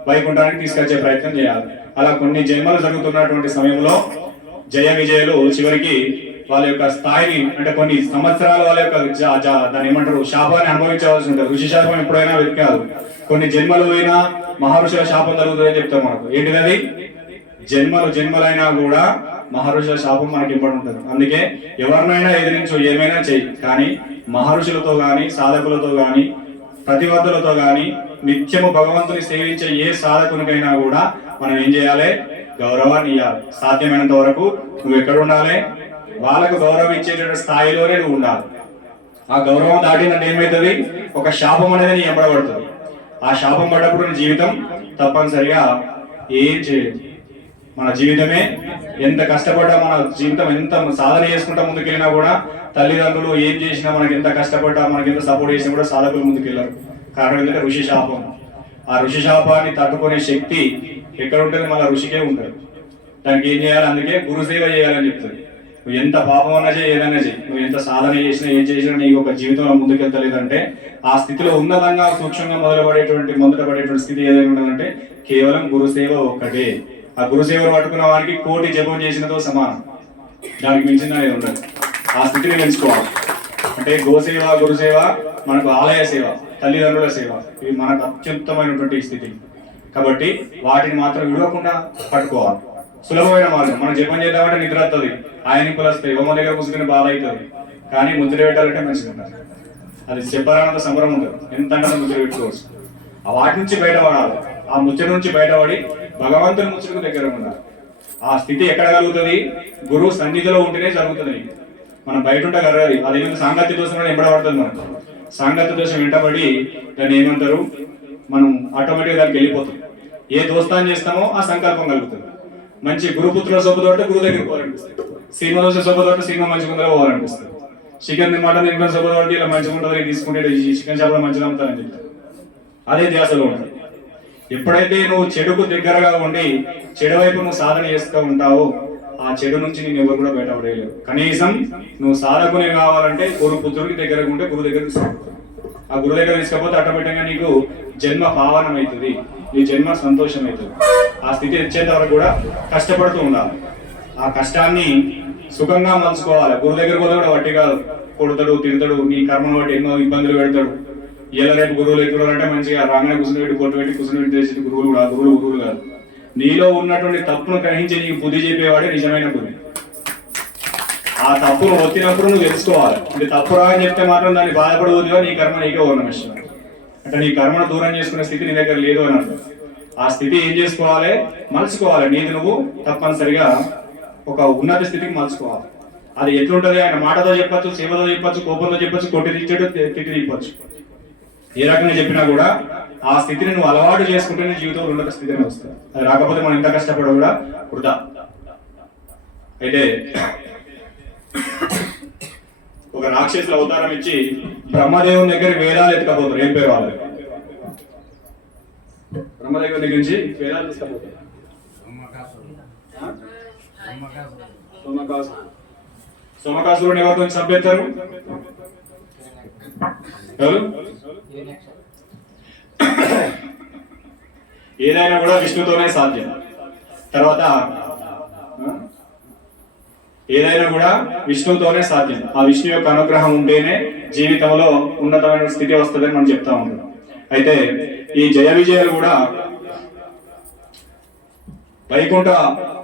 వైకుంఠానికి తీసుకొచ్చే ప్రయత్నం చేయాలి. అలా కొన్ని జన్మలు జరుగుతున్నటువంటి సమయంలో జయ విజయులు చివరికి వాళ్ళ యొక్క స్థాయిని, అంటే కొన్ని సంవత్సరాలు వాళ్ళ యొక్క దాన్ని ఏమంటారు, శాపాన్ని అనుభవించవలసి ఉంటుంది. ఋషి శాపం ఎప్పుడైనా వెతకాదు, కొన్ని జన్మలు అయినా మహర్షుల శాపం జరుగుతుందని చెప్తారు మనకు. ఏంటిది, జన్మలైనా కూడా మహర్షుల శాపం మనకి ఇవ్వడం ఉంటుంది. అందుకే ఎవరినైనా ఎదిరించు, ఏమైనా చెయ్యి, కానీ మహర్షులతో గాని సాధకులతో గాని ప్రతివర్తులతో గాని నిత్యము భగవంతుని సేవించే ఏ సాధకునికైనా కూడా మనం ఏం చేయాలి, గౌరవాన్ని ఇవ్వాలి. సాధ్యమైనంత వరకు నువ్వు ఎక్కడ ఉండాలి, వాళ్ళకు గౌరవం ఇచ్చేటువంటి స్థాయిలోనే నువ్వు ఉండాలి. ఆ గౌరవం దాటినట్టు ఏమవుతుంది, ఒక శాపం అనేది నీ ఎంబడబడుతుంది. ఆ శాపం పడ్డప్పుడు నీ జీవితం తప్పనిసరిగా ఏం చేయదు. మన జీవితమే ఎంత కష్టపడ్డా, మన జీవితం ఎంత సాధన చేసుకుంటా ముందుకెళ్ళినా కూడా తల్లిదండ్రులు ఏం చేసినా, మనకి ఎంత కష్టపడ్డా, మనకి ఎంత సపోర్ట్ చేసినా కూడా సాధకులు ముందుకెళ్ళరు. కారణం ఏంటంటే ఋషి శాపం. ఆ ఋషి శాపాన్ని తట్టుకునే శక్తి ఎక్కడ ఉంటుంది, మన ఋషికే ఉంటుంది. దానికి ఏం చేయాలి, అందుకే గురుసేవ చేయాలని చెప్తుంది. నువ్వు ఎంత పాపం అన్నా చేయి, ఏదైనా చేయి, నువ్వు ఎంత సాధన చేసినా ఏం చేసినా నీకు ఒక జీవితంలో ముందుకెళ్తలేదంటే ఆ స్థితిలో ఉన్నతంగా సూక్ష్మంగా మొదలుపడేటువంటి స్థితి ఏదైనా ఉన్నదంటే కేవలం గురుసేవ ఒక్కటే. ఆ గురుసేవను పట్టుకున్న వారికి కోటి జపం చేసినతో సమానం, దానికి మించిన అనేది ఉండదు. ఆ స్థితిని పెంచుకోవాలి. అంటే గోసేవ, గురుసేవ, మనకు ఆలయ సేవ, తల్లిదండ్రుల సేవ, ఇవి మనకు అత్యుత్తమైనటువంటి స్థితి. కాబట్టి వాటిని మాత్రం విడవకుండా పట్టుకోవాలి. సులభమైన మార్గం. మనం జపం చేద్దామంటే నిద్ర వస్తుంది, ఆయనకులు వస్తాయి, హోమ దగ్గర కూర్చుని బాధ అవుతుంది. కానీ ముద్ర పెట్టాలంటే మంచిగా ఉంటుంది. అది చెప్పరానంత సంబరం ఉంటుంది, ఎంత అంటే ముద్ర పెట్టుకోవచ్చు. ఆ వాటి నుంచి బయటపడాలి. ఆ ముచ్చట నుంచి బయటపడి భగవంతుని ముచ్చటకు దగ్గర ఉండాలి. ఆ స్థితి ఎక్కడ కలుగుతుంది, గురువు సన్నిధిలో ఉంటేనే జరుగుతుంది. మనం బయట ఉంటే కలగదు. అదేమి సాంగత్య దోషం ఎంబడబడుతుంది. మనకు సాంగత్య దోషం వెంటబడి దాన్ని ఏమంటారు, మనం ఆటోమేటిక్గా దానికి వెళ్ళిపోతాం. ఏ దోస్తాన్ని చేస్తామో ఆ సంకల్పం కలుగుతుంది. మంచి గురుపుత్రుల సొప్పతోటే గురువు దగ్గర పోవాలనిపిస్తుంది. సినిమా దోశ సొప్పతోటే సినిమా మంచిగా ఉందో పోవాలనిపిస్తుంది. చికెన్ మటన్ తింటున్న సొప్పతోటి ఇలా మంచిగా ఉంటుంది, తీసుకుంటే చికెన్ షాప్లో మంచిగా అమ్ముతారని చెప్తారు. అదే ధ్యాసలో ఉంటుంది. ఎప్పుడైతే నువ్వు చెడుకు దగ్గరగా ఉండి చెడు వైపు నువ్వు సాధన చేస్తూ ఉంటావో ఆ చెడు నుంచి నేను ఎవరు కూడా బయటపడేయలేరు. కనీసం నువ్వు సాధకునే కావాలంటే గురు పుత్రుడికి దగ్గరగా ఉంటే గురువు దగ్గర తీసుకుంటావు. ఆ గురువు దగ్గర తీసుకపోతే ఆటోమేటిక్గా నీకు జన్మ పావనం అవుతుంది, నీ జన్మ సంతోషం అవుతుంది. ఆ స్థితి వచ్చేంత వరకు కూడా కష్టపడుతూ ఉండాలి. ఆ కష్టాన్ని సుఖంగా మలుచుకోవాలి. గురువు దగ్గర పోతే కూడా వట్టి కాదు, కొడతాడు, తిడతాడు, నీ కర్మను బట్టి ఎన్నో ఇబ్బందులు పెడతాడు. ఇలా రేపు గురువులు ఎట్లున్నారంటే మంచిగా రాగానే కూర్చుని కొట్టు పెట్టి చేసిన గురువులు కూడా గురువులు కాదు. నీలో ఉన్నటువంటి తప్పును గ్రహించి నీకు బుద్ధి చెప్పేవాడే నిజమైన బుద్ధి. ఆ తప్పును వచ్చినప్పుడు నువ్వు తెలుసుకోవాలి. అంటే తప్పు రాని చెప్తే మాత్రం దాన్ని బాధపడవద్దుగా, నీ కర్మ నీకే ఉన్న విషయం. అంటే నీ కర్మను దూరం చేసుకునే స్థితి నీ దగ్గర లేదు అని అర్థం. ఆ స్థితి ఏం చేసుకోవాలి, మలుచుకోవాలి. నీది నువ్వు తప్పనిసరిగా ఒక ఉన్నత స్థితికి మలుచుకోవాలి. అది ఎట్లుంటది, ఆయన మాటతో చెప్పచ్చు, సేవతో చెప్పచ్చు, కోపంతో చెప్పచ్చు, కొట్టి తీర్చేటు తిట్టి తీయచ్చు. ఏ రకంగా చెప్పినా కూడా ఆ స్థితిని నువ్వు అలవాటు చేసుకుంటేనే జీవితంలో ఉన్నత స్థితిని వస్తుంది. అది రాకపోతే మనం ఎంత కష్టపడ కూడా వృధా. అయితే ఒక రాక్షసుల అవతారం ఇచ్చి బ్రహ్మదేవుని దగ్గర వేదాలు ఎత్తుకపోతారు. ఏం పేరు వాళ్ళు? బ్రహ్మదేవుని దగ్గర నుంచి వేదాలు తీసుకపోతారు. సోమకాసురుని ఎవరితో చంపేస్తారు? ఎవరు? ఏదైనా కూడా విష్ణుతోనే సాధ్యం. తర్వాత ఏదైనా కూడా విష్ణుతోనే సాధ్యం. ఆ విష్ణు యొక్క అనుగ్రహం ఉంటేనే జీవితంలో ఉన్నతమైన స్థితి వస్తుందని మనం చెప్తా ఉంటాం. అయితే ఈ జయ విజయాలు కూడా వైకుంఠ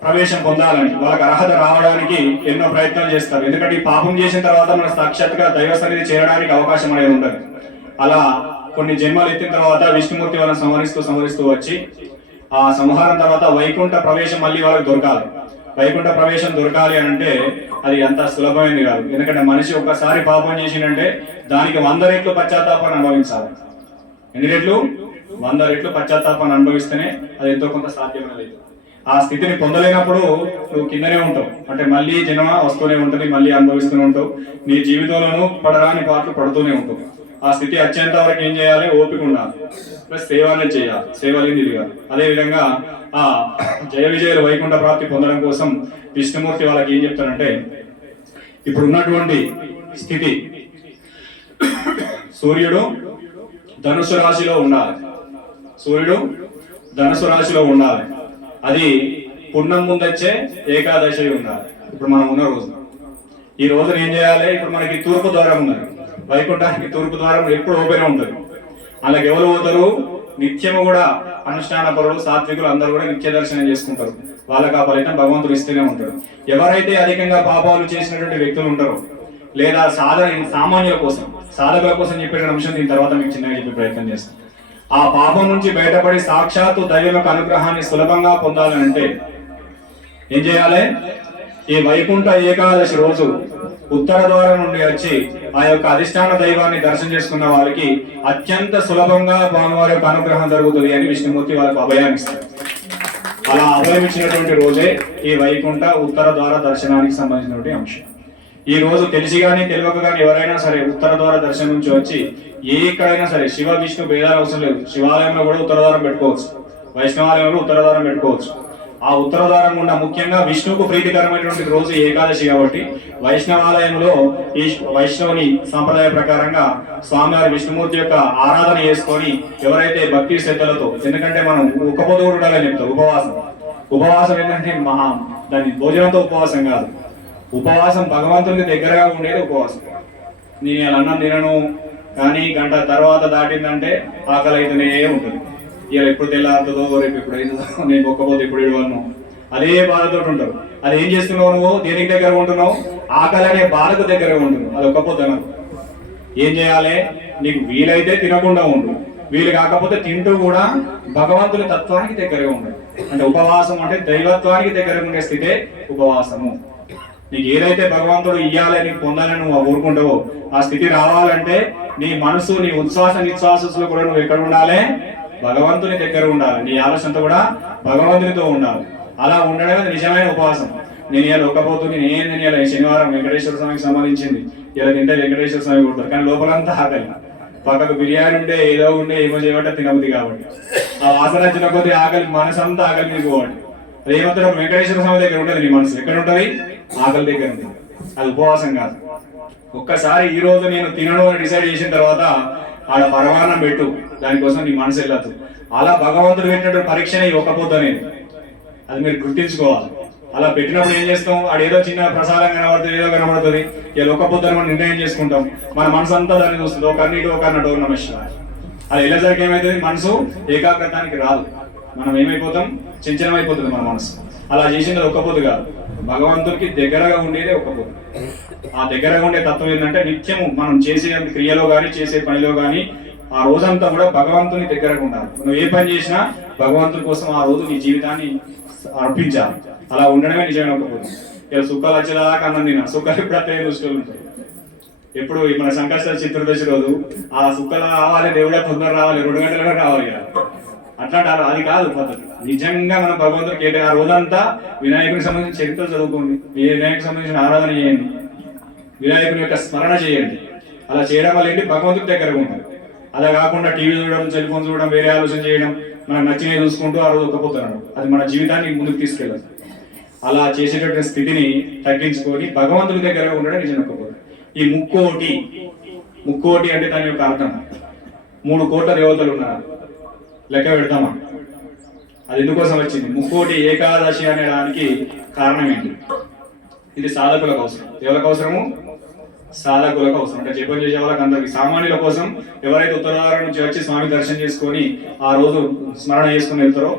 ప్రవేశం పొందాలని, వాళ్ళకి అర్హత రావడానికి ఎన్నో ప్రయత్నాలు చేస్తారు. ఎందుకంటే ఈ పాపం చేసిన తర్వాత మన సాక్షాత్గా దైవ సన్నిధి చేరడానికి అవకాశం అనేది ఉంటుంది. అలా కొన్ని జన్మలు ఎత్తిన తర్వాత విష్ణుమూర్తి వాళ్ళని సంహరిస్తూ వచ్చి ఆ సంహారం తర్వాత వైకుంఠ ప్రవేశం మళ్ళీ వాళ్ళకి దొరకాలి. వైకుంఠ ప్రవేశం దొరకాలి అని అంటే అది అంత సులభమైనది కాదు. ఎందుకంటే మనిషి ఒక్కసారి పాపం చేసిందంటే దానికి 100 రెట్లు పశ్చాత్తాపాన్ని అనుభవించాలి. ఎన్ని రెట్లు? 100 రెట్లు పశ్చాత్తాపాన్ని అనుభవిస్తేనే అది ఎంతో కొంత సాధ్యమైనది. ఆ స్థితిని పొందలేనప్పుడు నువ్వు కిందనే ఉంటావు. అంటే మళ్ళీ జన్మ వస్తూనే ఉంటుంది, మళ్ళీ అనుభవిస్తూనే ఉంటావు. నీ జీవితంలోనూ పడరాని పాటలు పడుతూనే ఉంటావు. ఆ స్థితి వచ్చేంత వరకు ఏం చేయాలి? ఓపిక ఉండాలి, ప్లస్ సేవనే చేయాలి. సేవలేని తిరగాలి. అదేవిధంగా ఆ జయ విజయులు వైకుంఠ ప్రాప్తి పొందడం కోసం విష్ణుమూర్తి వాళ్ళకి ఏం చెప్తారంటే, ఇప్పుడు ఉన్నటువంటి స్థితి సూర్యుడు ధనుసు రాశిలో ఉండాలి. సూర్యుడు ధనుసు రాశిలో ఉండాలి. అది పున్నం ముందొచ్చే ఏకాదశి ఉండాలి. ఇప్పుడు మనం ఉన్న రోజు, ఈ రోజున ఏం చేయాలి? ఇప్పుడు మనకి తూర్పు ద్వారం ఉన్నది. వైకుంఠానికి తూర్పు ద్వారం ఎప్పుడు ఓపెన్ ఉంటుంది. అలాగే ఎవరు పోతారు? నిత్యము కూడా అనుష్ఠాన పరులు, సాత్వికులు అందరూ కూడా నిత్య దర్శనం చేసుకుంటారు. వాళ్ళకి ఆ ఫలితం భగవంతుడు ఇస్తూనే ఉంటాడు. ఎవరైతే అధికంగా పాపాలు చేసినటువంటి వ్యక్తులు ఉంటారో, లేదా సామాన్యుల కోసం, సాధకుల కోసం చెప్పే అంశం దీని తర్వాత మీకు చిన్నగా చెప్పే ప్రయత్నం చేస్తాం. ఆ పాపం నుంచి బయటపడి సాక్షాత్తు దైవం యొక్క అనుగ్రహాన్ని సులభంగా పొందాలంటే ఏం చేయాలి? ఈ వైకుంఠ ఏకాదశి రోజు ఉత్తర ద్వారం నుండి వచ్చి ఆ యొక్క అధిష్టాన దైవాన్ని దర్శనం చేసుకున్న వారికి అత్యంత సులభంగా స్వామివారి యొక్క అనుగ్రహం జరుగుతుంది అని విష్ణుమూర్తి వాళ్ళకు అభయాన్ని ఇస్తారు. అలా అభయం ఇచ్చినటువంటి రోజే ఈ వైకుంఠ ఉత్తర ద్వార దర్శనానికి సంబంధించినటువంటి అంశం. ఈ రోజు తెలిసి కానీ తెలియక కానీ ఎవరైనా సరే ఉత్తర ద్వార దర్శనం నుంచి వచ్చి ఎక్కడైనా సరే, శివ విష్ణు భేదాలు అవసరం లేదు, శివాలయంలో కూడా ఉత్తర ద్వారం పెట్టుకోవచ్చు, వైష్ణవాలయంలో ఉత్తర ద్వారం పెట్టుకోవచ్చు. ఆ ఉత్తర ద్వారం గుండా ముఖ్యంగా విష్ణువుకు ప్రీతికరమైనటువంటి రోజు ఏకాదశి కాబట్టి వైష్ణవాలయంలో ఈ వైష్ణవుని సాంప్రదాయ ప్రకారంగా స్వామివారి విష్ణుమూర్తి యొక్క ఆరాధన చేసుకొని ఎవరైతే భక్తి శ్రద్ధలతో, ఎందుకంటే మనం ఒక్కపోతు కూడా ఉండాలని చెప్తాం. ఉపవాసం ఏంటంటే దాని భోజనంతో ఉపవాసం కాదు. ఉపవాసం భగవంతునికి దగ్గరగా ఉండేది ఉపవాసం. నేను ఇలా అన్నం తినను కానీ గంట తర్వాత దాటిందంటే ఆకలి అయితేనే ఉంటుంది. ఇలా ఎప్పుడు తెల్లారుతుందో, రేపు ఎప్పుడు అవుతుందో, నేను ఒక్కపోతే ఎప్పుడు ఇవ్వను, అదే బాధతో ఉంటావు. అది ఏం చేస్తున్నావు? నువ్వు దేనికి దగ్గర ఉంటున్నావు? ఆకలి అనే బాధకు దగ్గరగా ఉంటున్నావు. అది ఒక్కపోతే అనకు. ఏం చేయాలి? నీకు వీలైతే తినకుండా ఉండు, వీలు కాకపోతే తింటూ కూడా భగవంతుని తత్వానికి దగ్గరగా ఉండు. అంటే ఉపవాసం అంటే దైవత్వానికి దగ్గరగా ఉండే స్థితే ఉపవాసము. నీకు ఏదైతే భగవంతుడు ఇయ్యాలి, నీకు పొందాలని నువ్వు కోరుకుంటావో ఆ స్థితి రావాలంటే నీ మనసు, నీ ఉచ్ఛ్వాస నిశ్వాసలో కూడా నువ్వు ఎక్కడ ఉండాలి? భగవంతుని దగ్గర ఉండాలి. నీ ఆలోచనతో కూడా భగవంతునితో ఉండాలి. అలా ఉండడమే నిజమైన ఉపవాసం. నేను ఇలా ఒక్కపోతు నేను ఇలా శనివారం వెంకటేశ్వర స్వామికి సంబంధించింది ఇలా తింటే వెంకటేశ్వర స్వామి కొడతారు, కానీ లోపలంతా ఆకలి. పక్కకు బిర్యానీ ఉంటే ఏదో ఉండే ఏమో చేయబట్టే తినబుద్ది కాబట్టి ఆ వాసన వచ్చిన కొద్ది ఆకలి, మనసు అంతా ఆకలి మీకు పోవాలి. అదేమంటారు? వెంకటేశ్వర స్వామి దగ్గర ఉండదు నీ మనసు. ఎక్కడ ఉంటుంది? ఆకలి దగ్గర ఉంటుంది. అది ఉపవాసం కాదు. ఒక్కసారి ఈ రోజు నేను తినను అని డిసైడ్ చేసిన తర్వాత ఆడ పరమాన్నం పెట్టు, దానికోసం నీ మనసు వెళ్ళదు. అలా భగవంతుడు పెట్టినటువంటి పరీక్షనే ఒక్కపోతు అనేది. అది మీరు గుర్తించుకోవాలి. అలా పెట్టినప్పుడు ఏం చేస్తాం? ఆడేదో చిన్న ప్రసాదం కనబడుతుంది, ఏదో కనబడుతుంది, ఇలా ఒక్కపోతు మనం నిర్ణయం చేసుకుంటాం. మన మనసు అంతా దాన్ని చూస్తుంది. ఒక అన్నిటి ఒక అన్నట్టు నమస్కారం. అలా వెళ్ళేసరికి ఏమవుతుంది? మనసు ఏకాగ్రతానికి రాదు. మనం ఏమైపోతాం? చంచలం అయిపోతుంది మన మనసు. అలా చేసింది ఒక్కపోతు కాదు. భగవంతుడికి దగ్గరగా ఉండేదే ఒక్కపోతు. ఆ దగ్గరగా ఉండే తత్వం ఏంటంటే నిత్యము మనం చేసే క్రియలో కానీ చేసే పనిలో కానీ ఆ రోజంతా కూడా భగవంతుని దగ్గరగా ఉండాలి. నువ్వు ఏ పని చేసినా భగవంతుని కోసం ఆ రోజు నీ జీవితాన్ని అర్పించాలి. అలా ఉండడమే నిజమైన ఒక్కపోతు. ఇలా సుఖాలు వచ్చేదాకా అన్నం తిన, సుఖాలు ఇప్పుడు అట్లే దృష్టిలో ఉంటాయి. ఎప్పుడు మన సంకష్ట చతుర్దశి రోజు ఆ సుఖాలు రావాలి, దేవుడే తొందర రావాలి, 2 గంటలుగా రావాలి కదా, అట్లాంటి అది కాదు పద్ధతి. నిజంగా మనం భగవంతుడికి ఆ రోజంతా వినాయకునికి సంబంధించిన చరిత్రలు చదువుకోండి, వినాయకునికి సంబంధించిన ఆరాధన చేయండి, వినాయకుని యొక్క స్మరణ చేయండి. అలా చేయడం వల్ల ఏంటి? భగవంతుడి దగ్గరగా ఉంటుంది. అలా కాకుండా టీవీ చూడడం, సెల్ ఫోన్ చూడడం, వేరే ఆలోచన చేయడం, మనకు నచ్చినవి చూసుకుంటూ ఆ రోజు ఒక్కపోతున్నాడు, అది మన జీవితాన్ని ముందుకు తీసుకెళ్ళదు. అలా చేసేటటువంటి స్థితిని తగ్గించుకొని భగవంతుడి దగ్గరగా ఉండడం నిజం ఒక్కపోతుంది. ఈ ముక్కోటి అంటే దాని యొక్క అర్థం 3 కోట్ల దేవతలు ఉన్నారు. లెక్క పెడతామా? అది ఎందుకోసం వచ్చింది? ముక్కోటి ఏకాదశి అనేదానికి కారణం ఏంటి? ఇది సాధకులకు అవసరం. ఎవరికి అవసరము? సాధకులకు అవసరం. అంటే జపం చేసే వాళ్ళకి అందరికి, సామాన్యుల కోసం ఎవరైతే ఉత్తరాధారం నుంచి వచ్చి స్వామి దర్శనం చేసుకొని ఆ రోజు స్మరణ చేసుకుని వెళ్తారో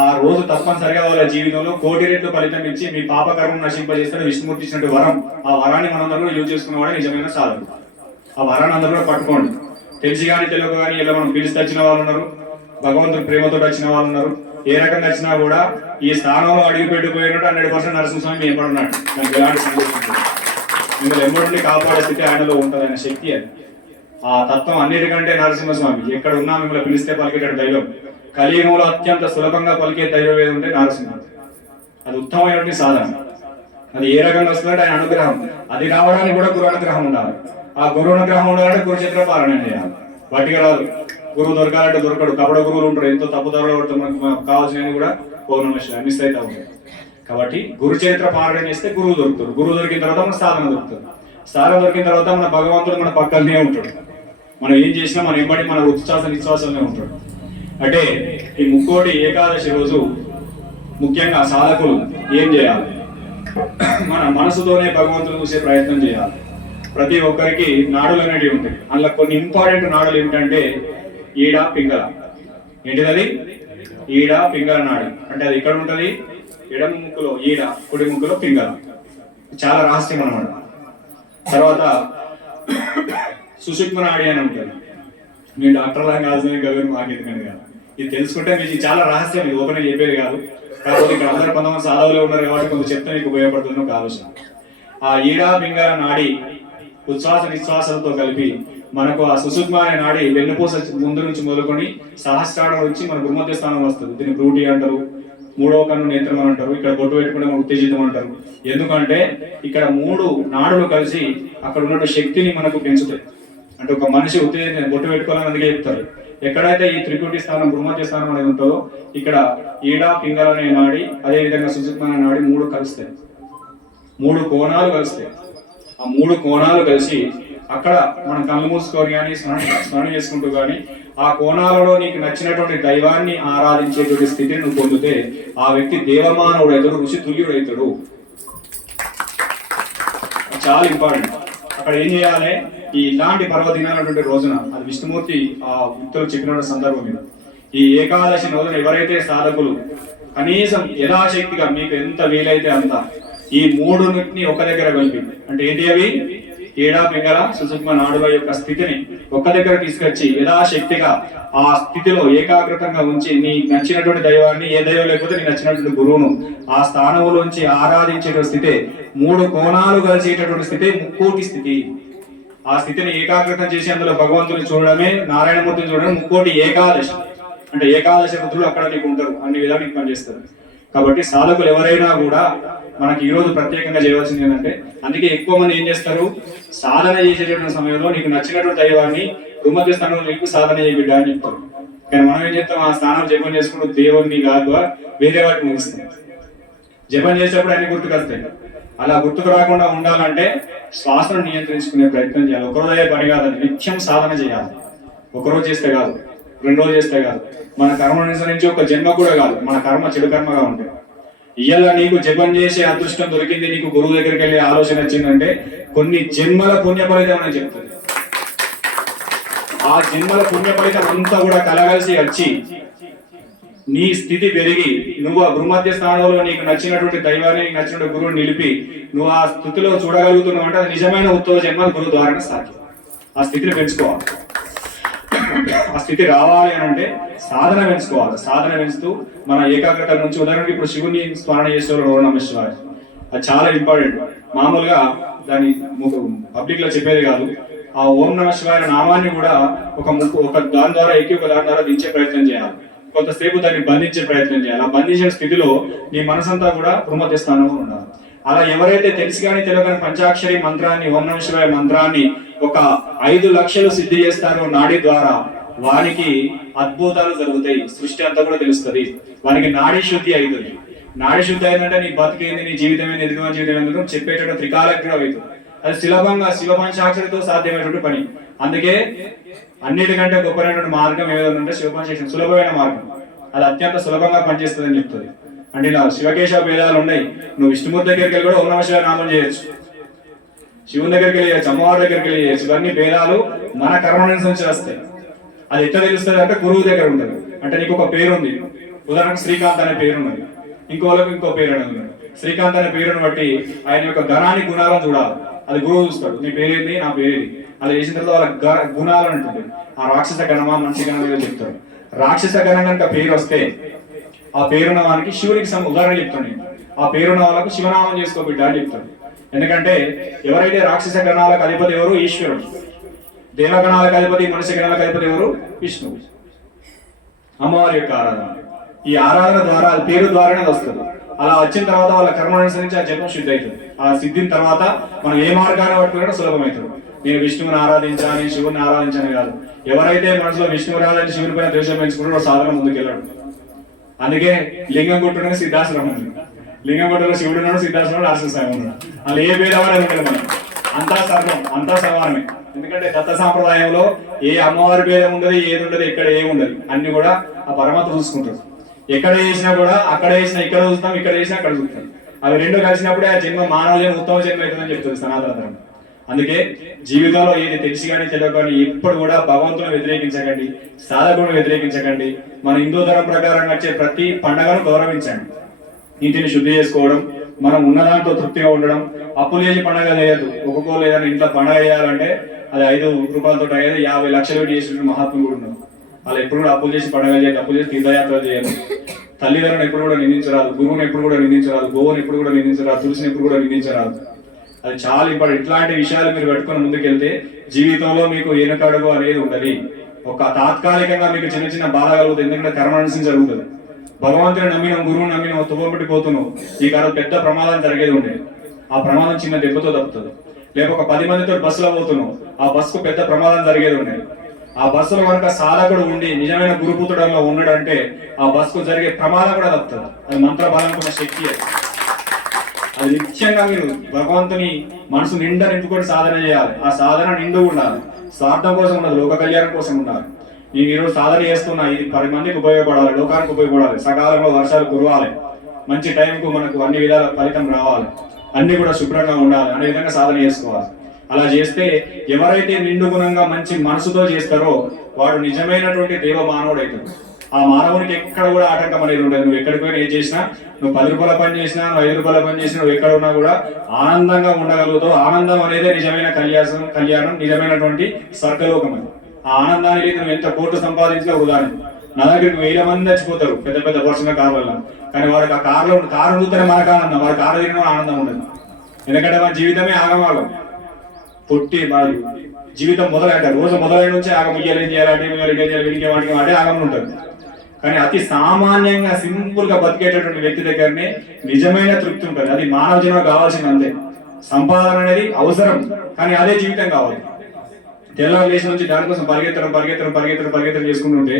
ఆ రోజు తప్పనిసరిగా వాళ్ళ జీవితంలో 1 కోటి రెట్లు ఫలితం ఇచ్చి మీ పాపకర్మను నశింపజేస్తే విష్ణుమూర్తి ఇచ్చినట్టు వరం. ఆ వరాన్ని మనందరూ యూజ్ చేసుకున్నవాడే నిజమైన సాధకుడు. ఆ వరాన్ని అందరూ కూడా పట్టుకోండి. తెలిసి కానీ తెలియక కానీ ఇలా మనం పిలిచి వచ్చిన వాళ్ళు ఉన్నారు, భగవంతుడు ప్రేమతో వచ్చిన వాళ్ళు ఉన్నారు, ఏ రకంగా వచ్చినా కూడా ఈ స్థానంలో అడిగి పెట్టిపోయినట్టు 100% నరసింహస్వామి ఎంబడున్నాడు. దానికి ఎలాంటి సందేశం లేదు. మిమ్మల్ని ఎంబడుండి కాపాడే స్థితి ఆయనలో ఉంటుంది. ఆయన శక్తి అది. ఆ తత్వం అన్నిటికంటే నరసింహస్వామి. ఎక్కడ ఉన్నా మిమ్మల్ని పిలిస్తే పలికేట దైవం. కలియుగంలో అత్యంత సులభంగా పలికే దైవం ఏది ఉంటే నరసింహం. అది ఉత్తమమైనటువంటి సాధన. అది ఏ రకంగా వస్తుందంటే ఆయన అనుగ్రహం. అది రావడానికి కూడా గురు అనుగ్రహం ఉండాలి. ఆ గురువు అనుగ్రహం ఉండాలంటే కురుక్షేత్ర పాలన చేయాలి. వాటికి రాదు. గురువు దొరకాలంటే దొరకడు. కపడ గురువులు ఉంటారు. ఎంతో తప్పుదారులు పడుతుంది. మనకు కావాల్సినవి కూడా పౌర్ణమిష మిస్ అవుతా ఉంటాయి. కాబట్టి గురు చరిత్ర పాలన చేస్తే గురువు దొరుకుతాడు. గురువు దొరికిన తర్వాత మన సాధన దొరుకుతుంది. సాధన దొరికిన తర్వాత మన భగవంతుడు మన పక్కనే ఉంటాడు. మనం ఏం చేసినా మన ఎంబడి మన ఉచ్ఛ్వాస నిశ్వాసంలో ఉంటాడు. అంటే ఈ ముక్కోటి ఏకాదశి రోజు ముఖ్యంగా సాధకులు ఏం చేయాలి? మన మనసుతోనే భగవంతుని చూసే ప్రయత్నం చేయాలి. ప్రతి ఒక్కరికి నాడులు అనేవి ఉంటాయి. అందులో కొన్ని ఇంపార్టెంట్ నాడులు ఏమిటంటే ఈడ పింగళ. ఏంటిది? ఈడ పింగళ నాడు. అంటే అది ఎక్కడ ఉంటుంది? ఎడమ ముక్కులో ఈడ, కుడి ముక్కులో పింగళ. చాలా రహస్యం అన్నమాట. తర్వాత సుషుప్న నాడి అని ఉంటుంది. నేను డాక్టర్లా కాల్సిన గవర్నమెంట్ మాకు ఎందుకని కాదు. ఇది తెలుసుకుంటే మీకు చాలా రహస్యం. ఇది ఓపెన్ చెప్పేది కాదు. కాకపోతే ఇక్కడ అందరూ 19 సాధువులు ఉన్నారు కాబట్టి కొంత చెప్తే మీకు ఉపయోగపడుతుంది ఒక ఆలోచన. ఆ ఈడా పింగళ నాడి ఉచ్ఛ్వాస నిశ్వాసాలతో కలిపి మనకు ఆ సుషుప్న అనే నాడి వెన్నుపూస ముందు నుంచి మొదలుకొని సహస్రారం నుంచి మన భూమధ్య స్థానం వస్తుంది. దీన్ని బ్రూటీ అంటారు. 3వ కన్ను నేత్రం అని అంటారు. ఇక్కడ బొట్టు పెట్టుకుంటే మనం ఉత్తేజితం అంటారు. ఎందుకంటే ఇక్కడ 3 నాడులు కలిసి అక్కడ ఉన్న శక్తిని మనకు పెంచుతాయి. అంటే ఒక మనిషి ఉత్తేజం బొట్టు పెట్టుకోవాలని అందుకే చెప్తారు. ఎక్కడైతే ఈ త్రికుటి స్థానం భూమధ్య స్థానం అనేది ఉంటుందో ఇక్కడ ఈడా పింగళ అనే నాడి, అదే విధంగా సుషుప్న అనే నాడి 3 కలుస్తాయి. 3 కోణాలు కలుస్తాయి. ఆ 3 కోణాలు కలిసి అక్కడ మనం కళ్ళు మూసుకొని కానీ స్మరణ చేసుకుంటూ కానీ ఆ కోణాలలో నీకు నచ్చినటువంటి దైవాన్ని ఆరాధించేటువంటి స్థితిని నువ్వు పొందితే ఆ వ్యక్తి దేవమానవుడు అవుతాడు, ఋషి తుల్యుడు అవుతాడు. చాలా ఇంపార్టెంట్. అక్కడ ఏం చేయాలి? ఈ ఇలాంటి పర్వదినాలటువంటి రోజున అది విష్ణుమూర్తి ఆ వ్యక్తులు చెప్పిన సందర్భం మీద ఈ ఏకాదశి రోజున ఎవరైతే సాధకులు కనీసం యథాశక్తిగా మీకు ఎంత వీలైతే అంత ఈ 3 ఒక దగ్గర కలిపి, అంటే ఏంటి అవి? ఈడా పింగళ సుషుప్న నాడుల యొక్క స్థితిని ఒక్క దగ్గర తీసుకొచ్చి యథాశక్తిగా ఆ స్థితిలో ఏకాగ్రతంగా ఉంచి నీ నచ్చినటువంటి దైవాన్ని, ఏ దైవం లేకపోతే నీ నచ్చినటువంటి గురువును ఆ స్థానంలోంచి ఆరాధించేటువంటి స్థితి, 3 కోణాలు కలిసేటటువంటి స్థితి ముక్కోటి స్థితి. ఆ స్థితిని ఏకాగ్రతం చేసి అందులో భగవంతుని చూడడమే, నారాయణమూర్తిని చూడడం ముక్కోటి ఏకాదశి. అంటే ఏకాదశి రుద్రులు అక్కడ నీకు ఉంటారు, అన్ని విధాలు నీకు పనిచేస్తారు. కాబట్టి సాధకులు ఎవరైనా కూడా మనకి ఈ రోజు ప్రత్యేకంగా చేయవలసింది ఏంటంటే, అందుకే ఎక్కువ మంది ఏం చేస్తారు? సాధన చేసేటటువంటి సమయంలో నీకు నచ్చినటువంటి దైవాన్ని భూమధ్య స్థానంలో నీకు సాధన చేయబిడ్డ అని చెప్తారు. కానీ మనం ఏం చేస్తాం? ఆ స్థానం జపం చేసుకుంటూ దేవుడిని కాదు వేరే వాటిని ముగిస్తాం. జపం చేసేటప్పుడు అన్ని గుర్తుకొస్తాయి. అలా గుర్తుకు రాకుండా ఉండాలంటే శ్వాసను నియంత్రించుకునే ప్రయత్నం చేయాలి. ఒకరోజు అయ్యే పని కాదు, నిత్యం సాధన చేయాలి. ఒకరోజు చేస్తే కాదు, 2 రోజులు చేస్తే కాదు, మన కర్మ అనుసరించి ఒక జన్మ కూడా కాదు, మన కర్మ చెడు కర్మగా ఉంటుంది. ఇవాళ నీకు జపం చేసే అదృష్టం దొరికింది, నీకు గురువు దగ్గరికి వెళ్ళే ఆలోచన వచ్చిందంటే కొన్ని జన్మల పుణ్య ఫలితం అని చెప్తుంది. ఆ జన్మల పుణ్య ఫలితం అంతా కూడా కలగలిసి వచ్చి నీ స్థితి పెరిగి నువ్వు ఆ భూమధ్య స్థానంలో నీకు నచ్చినటువంటి దైవాన్ని, నీకు నచ్చినటువంటి గురువుని నిలిపి నువ్వు ఆ స్థితిలో చూడగలుగుతున్నావు అంటే అది నిజమైన ఉత్తమ జన్మ గురువు ద్వారానే సాధ్యం. ఆ స్థితిని పెంచుకోవాలి. ఆ స్థితి రావాలి అని అంటే సాధన పెంచుకోవాలి. సాధన పెంచుతూ మన ఏకాగ్రత నుంచి, ఉదాహరణకి ఇప్పుడు శివుని స్మరణ చేసేవారు ఓం నమః శివాయ, అది చాలా ఇంపార్టెంట్. మామూలుగా దాన్ని పబ్లిక్ లో చెప్పేది కాదు. ఆ ఓం నమః శివాయ నామాన్ని కూడా ఒక దాని ద్వారా ఎక్కి ఒక దాని ద్వారా దించే ప్రయత్నం చేయాలి. కొంతసేపు దాన్ని బంధించే ప్రయత్నం చేయాలి. ఆ బంధించిన స్థితిలో నీ మనసంతా కూడా భూమధ్య స్థానంలో ఉండాలి. అలా ఎవరైతే తెలిసి కానీ తెలియని పంచాక్షరి మంత్రాన్ని, ఓం నమః శివాయ మంత్రాన్ని ఒక 5 లక్షలు సిద్ధి చేస్తారో నాడి ద్వారా వారికి అద్భుతాలు జరుగుతాయి. సృష్టి అంతా కూడా తెలుస్తుంది. వారికి నాడీ శుద్ధి అవుతుంది. నాడీ శుద్ధి అయిందంటే నీ బతికేంది, నీ జీవితం ఏంది, ఎదుగుమ జీవితం ఏంది చెప్పేటట్టు త్రికాలజ్ఞం అవుతుంది. అది సులభంగా శివ పంచాక్షరితో సాధ్యమైనటువంటి పని. అందుకే అన్నిటికంటే గొప్పైనటువంటి మార్గం ఏదంటే శివ పంచాక్షరి సులభమైన మార్గం. అది అత్యంత సులభంగా పనిచేస్తుంది అని చెప్తుంది. అంటే ఇలా శివకేశ భేదాలు ఉన్నాయి. నువ్వు విష్ణుమూర్తి దగ్గరికి వెళ్ళి కూడా ఓం నమః శివాయ నామం చేయొచ్చు, శివుని దగ్గరికి వెళ్ళి చేయొచ్చు, అమ్మవారి దగ్గరికి వెళ్ళి చేయొచ్చు. ఇవన్నీ భేదాలు మన కర్మ నుంచి వస్తాయి. అది ఎట్లా తెలుస్తుంది అంటే గురువు దగ్గర ఉంటుంది. అంటే నీకు ఒక పేరు ఉంది, ఉదాహరణకు శ్రీకాంత్ అనే పేరు ఉన్నది, ఇంకోళ్ళకి ఇంకో పేరు అనేది ఉంది. శ్రీకాంత్ అనే పేరును బట్టి ఆయన యొక్క ధనాన్ని గుణాలను చూడాలి. అది గురువు చూస్తాడు. నీ పేరేంది, నా పేరేది. అలా చేసిన తర్వాత వాళ్ళ గుణాలు ఉంటుంది. ఆ రాక్షస గణమా మనిషి గణమా చెప్తారు. రాక్షస గణం కనుక పేరు వస్తే ఆ పేరున్న వానికి శివునికి ఉదాహరణ చెప్తాను నేను. ఆ పేరున్న వాళ్ళకు శివనామం చేసుకో బిడ్డ అని చెప్తాను. ఎందుకంటే ఎవరైతే రాక్షస గణాలకు అధిపతి ఎవరు? ఈశ్వరుడు. దేవగణాలకు అధిపతి, మనుష్య గణాలకు అధిపతి ఎవరు? విష్ణువు. అమ్మవారి యొక్క ఆరాధన, ఈ ఆరాధన ద్వారా అది పేరు ద్వారానే వస్తుంది. అలా వచ్చిన తర్వాత వాళ్ళ కర్మ అనుసరించి ఆ జన్మ శుద్ధి అవుతుంది. ఆ సిద్ధిన తర్వాత మనం ఏ మార్గాన్ని పట్టుకున్నా సులభమవుతుంది. నేను విష్ణువుని ఆరాధించాను, నేను శివుని ఆరాధించాను కాదు. ఎవరైతే మనసులో విష్ణువుని ఆరాధించి శివుని పైన ద్వేషం పెంచుకుంటాడో సాధన ముందుకెళ్ళాడు. అందుకే లింగం కొట్టుకునే సిద్ధాశ్రమం ఉంది. లింగం కొట్టులో శివుడు ఉన్నాడు, సిద్ధాశ్రమం రాక్షసాయం ఉన్నాడు. అలా ఏ భేదవాడే ఉండదు. మనం అంతా సర్వం, అంతా సమానమే. ఎందుకంటే దత్త సాంప్రదాయంలో ఏ అమ్మవారి భేదం ఉండదు, ఏది ఉండదు, ఎక్కడ ఏముండదు. అన్ని కూడా ఆ పరమాత్మ చూసుకుంటారు. ఎక్కడ చేసినా కూడా అక్కడ చేసినా ఇక్కడ చూస్తాం, ఇక్కడ చేసినా అక్కడ చూస్తాం. అవి రెండు కలిసినప్పుడే ఆ జన్మ మానవ జన్మ ఉత్తమ జన్మ అవుతుందని చెప్తుంది సనాతన ధర్మం. అందుకే జీవితంలో ఏది తెలిసి కానీ తెలియక కానీ ఎప్పుడు కూడా భగవంతుని వ్యతిరేకించకండి, సాధకులను వ్యతిరేకించకండి. మన హిందూ ధర్మం ప్రకారం వచ్చే ప్రతి పండుగను గౌరవించండి. ఇంటిని శుద్ధి చేసుకోవడం, మనం ఉన్నదాంట్లో తృప్తిగా ఉండడం. అప్పులు చేసి పండుగ చేయదు. ఒక్కొక్కరు ఏదైనా ఇంట్లో పండుగ చేయాలంటే అది 5 రూపాయలతో అయ్యేది 50 లక్షలు పెట్టి చేసిన మహాత్ములు కూడా ఉన్నారు. వాళ్ళు ఎప్పుడు కూడా అప్పులు చేసి పండుగ చేయాలి, అప్పులు చేసి తీర్థయాత్రలు చేయాలి. తల్లిదండ్రులను ఎప్పుడు కూడా నిందించరాదు, గురువుని ఎప్పుడు కూడా నిందించరాదు, గోవుని ఎప్పుడు కూడా నిందించరాదు, తులసిని ఎప్పుడు కూడా నిందించరాదు. అది చాలా ఇంపార్టెంట్. ఇట్లాంటి విషయాలు మీరు పెట్టుకుని ముందుకెళ్తే జీవితంలో మీకు వెనుకడుగు అనేది ఉండదు. ఒక తాత్కాలికంగా మీకు చిన్న చిన్న బాధ కలుగుతుంది. ఎందుకంటే కర్మ అనుసరించి జరుగుతుంది. భగవంతుని నమ్మిన, గురువుని నమ్మిన, తువ్వబెట్టి పోతున్నావు, ఈ కాలం పెద్ద ప్రమాదం జరిగేది ఉండేది. ఆ ప్రమాదం చిన్న దెబ్బతో తప్పుతుంది. లేక ఒక 10 మందితో బస్సులో పోతున్నావు, ఆ బస్సుకు పెద్ద ప్రమాదం జరిగేది ఉండేది. ఆ బస్సులో కనుక సాధకుడు ఉండి నిజమైన గురుపుత్రుడంలో ఉన్నాడంటే ఆ బస్సుకు జరిగే ప్రమాదం కూడా తప్పుతుంది. అది మంత్రబలంకున్న శక్తి. అది నిత్యంగా మీరు భగవంతుని మనసు నిండా నింపుకొని సాధన చేయాలి. ఆ సాధన నిండు ఉండాలి. స్వార్థం కోసం ఉండదు, లోక కళ్యాణం కోసం ఉండాలి. నేను ఈరోజు సాధన చేస్తున్నా, ఇది 10 మందికి ఉపయోగపడాలి, లోకానికి ఉపయోగపడాలి, సకాలంలో వర్షాలు కురవాలి, మంచి టైంకు మనకు అన్ని విధాల ఫలితం రావాలి, అన్ని కూడా శుభ్రంగా ఉండాలి అనే విధంగా సాధన చేసుకోవాలి. అలా చేస్తే ఎవరైతే నిండు గుణంగా మంచి మనసుతో చేస్తారో వాడు నిజమైనటువంటి దేవ మానవుడు అవుతాడు. ఆ మానవునికి ఎక్కడ కూడా ఆటంకం అనేది ఉండదు. నువ్వు ఎక్కడికి పోయినా ఏం చేసినా, నువ్వు 10 రూపాయల పని చేసినా, నువ్వు 5 రూపాయల పని చేసినా, నువ్వు ఎక్కడ ఉన్నా కూడా ఆనందంగా ఉండగలుగుతావు. ఆనందం అనేది నిజమైన కళ్యాణం, నిజమైనటువంటి స్వర్గలోకం. అది ఆ ఆనందానికి నువ్వు ఎంత కోట్లు సంపాదించినా ఉదాహరణ. నా దగ్గరికి 1000 మంది చచ్చిపోతారు పెద్ద పెద్ద పర్సనల్ కార్ల, కానీ వాడికి ఆ కారు ఉంటేనే మనకు ఆనందం, వాడి కారు తిరిగిన ఆనందం ఉండదు. ఎందుకంటే మన జీవితమే ఆగమాగం. పుట్టి వాడు జీవితం మొదలైంటారు, రోజు మొదలైన నుంచి ఆగం ఇయ్యాలి, వీడికి వాటికి వాడే ఆగం ఉంటుంది. కానీ అతి సామాన్యంగా సింపుల్ గా బతికేటటువంటి వ్యక్తి దగ్గరనే నిజమైన తృప్తి ఉంటుంది. అది మానవ జన్మ కావాల్సింది అంతే. సంపాదన అనేది అవసరం, కానీ అదే జీవితం కావాలి. తెల్లవారు లేచి నుంచి దానికోసం పరిగెత్తడం చేసుకుంటుంటే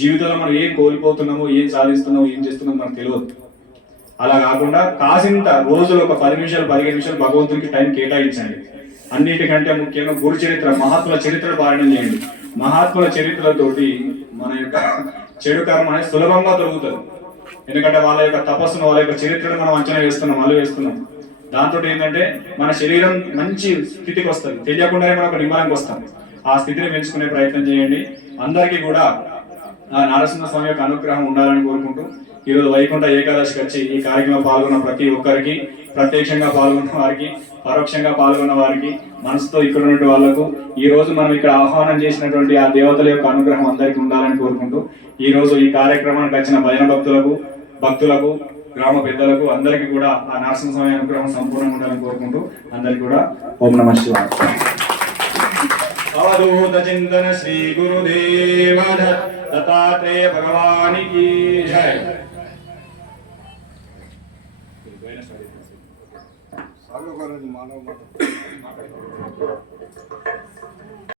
జీవితంలో మనం ఏం కోల్పోతున్నామో, ఏం సాధిస్తున్నామో, ఏం చేస్తున్నామో మనకు తెలియదు. అలా కాకుండా కాసింత రోజులు ఒక 10 నిమిషాలు 15 నిమిషాలు భగవంతునికి టైం కేటాయించండి. అన్నిటికంటే ముఖ్యంగా గురు చరిత్ర, మహాత్ముల చరిత్రను పారాయణం చేయండి. మహాత్ముల చరిత్రతోటి మన యొక్క చెడు కర్మ అనేది సులభంగా దొరుకుతుంది. ఎందుకంటే వాళ్ళ యొక్క తపస్సును, వాళ్ళ యొక్క చరిత్రను మనం అంచనా వేస్తున్నాం. దాంతో ఏంటంటే మన శరీరం మంచి స్థితికి వస్తుంది, తెలియకుండానే మనం ఒక నిమ్మలంకి వస్తాం. ఆ స్థితిని పెంచుకునే ప్రయత్నం చేయండి. అందరికీ కూడా ఆ నరసింహ స్వామి యొక్క అనుగ్రహం ఉండాలని కోరుకుంటూ ఈరోజు వైకుంఠ ఏకాదశికి వచ్చి ఈ కార్యక్రమం పాల్గొన్న ప్రతి ఒక్కరికి, ప్రత్యక్షంగా పాల్గొన్న వారికి, పరోక్షంగా పాల్గొన్న వారికి, మనసుతో ఇక్కడ ఉన్న వాళ్లకు ఈ రోజు మనం ఇక్కడ ఆహ్వానం చేసినటువంటి ఆ దేవతల యొక్క అనుగ్రహం అందరికీ ఉండాలని కోరుకుంటూ ఈ రోజు ఈ కార్యక్రమానికి వచ్చిన భజన భక్తులకు, గ్రామ పెద్దలకు అందరికీ కూడా ఆ నరసింహస్వామి అనుగ్రహం సంపూర్ణంగా ఉండాలని కోరుకుంటూ అందరికీ కూడా ఓం నమః శివాయ. అవధూత చింతన శ్రీ గురుదేవ దత్తాత్రేయ భగవానికి జై. మానవ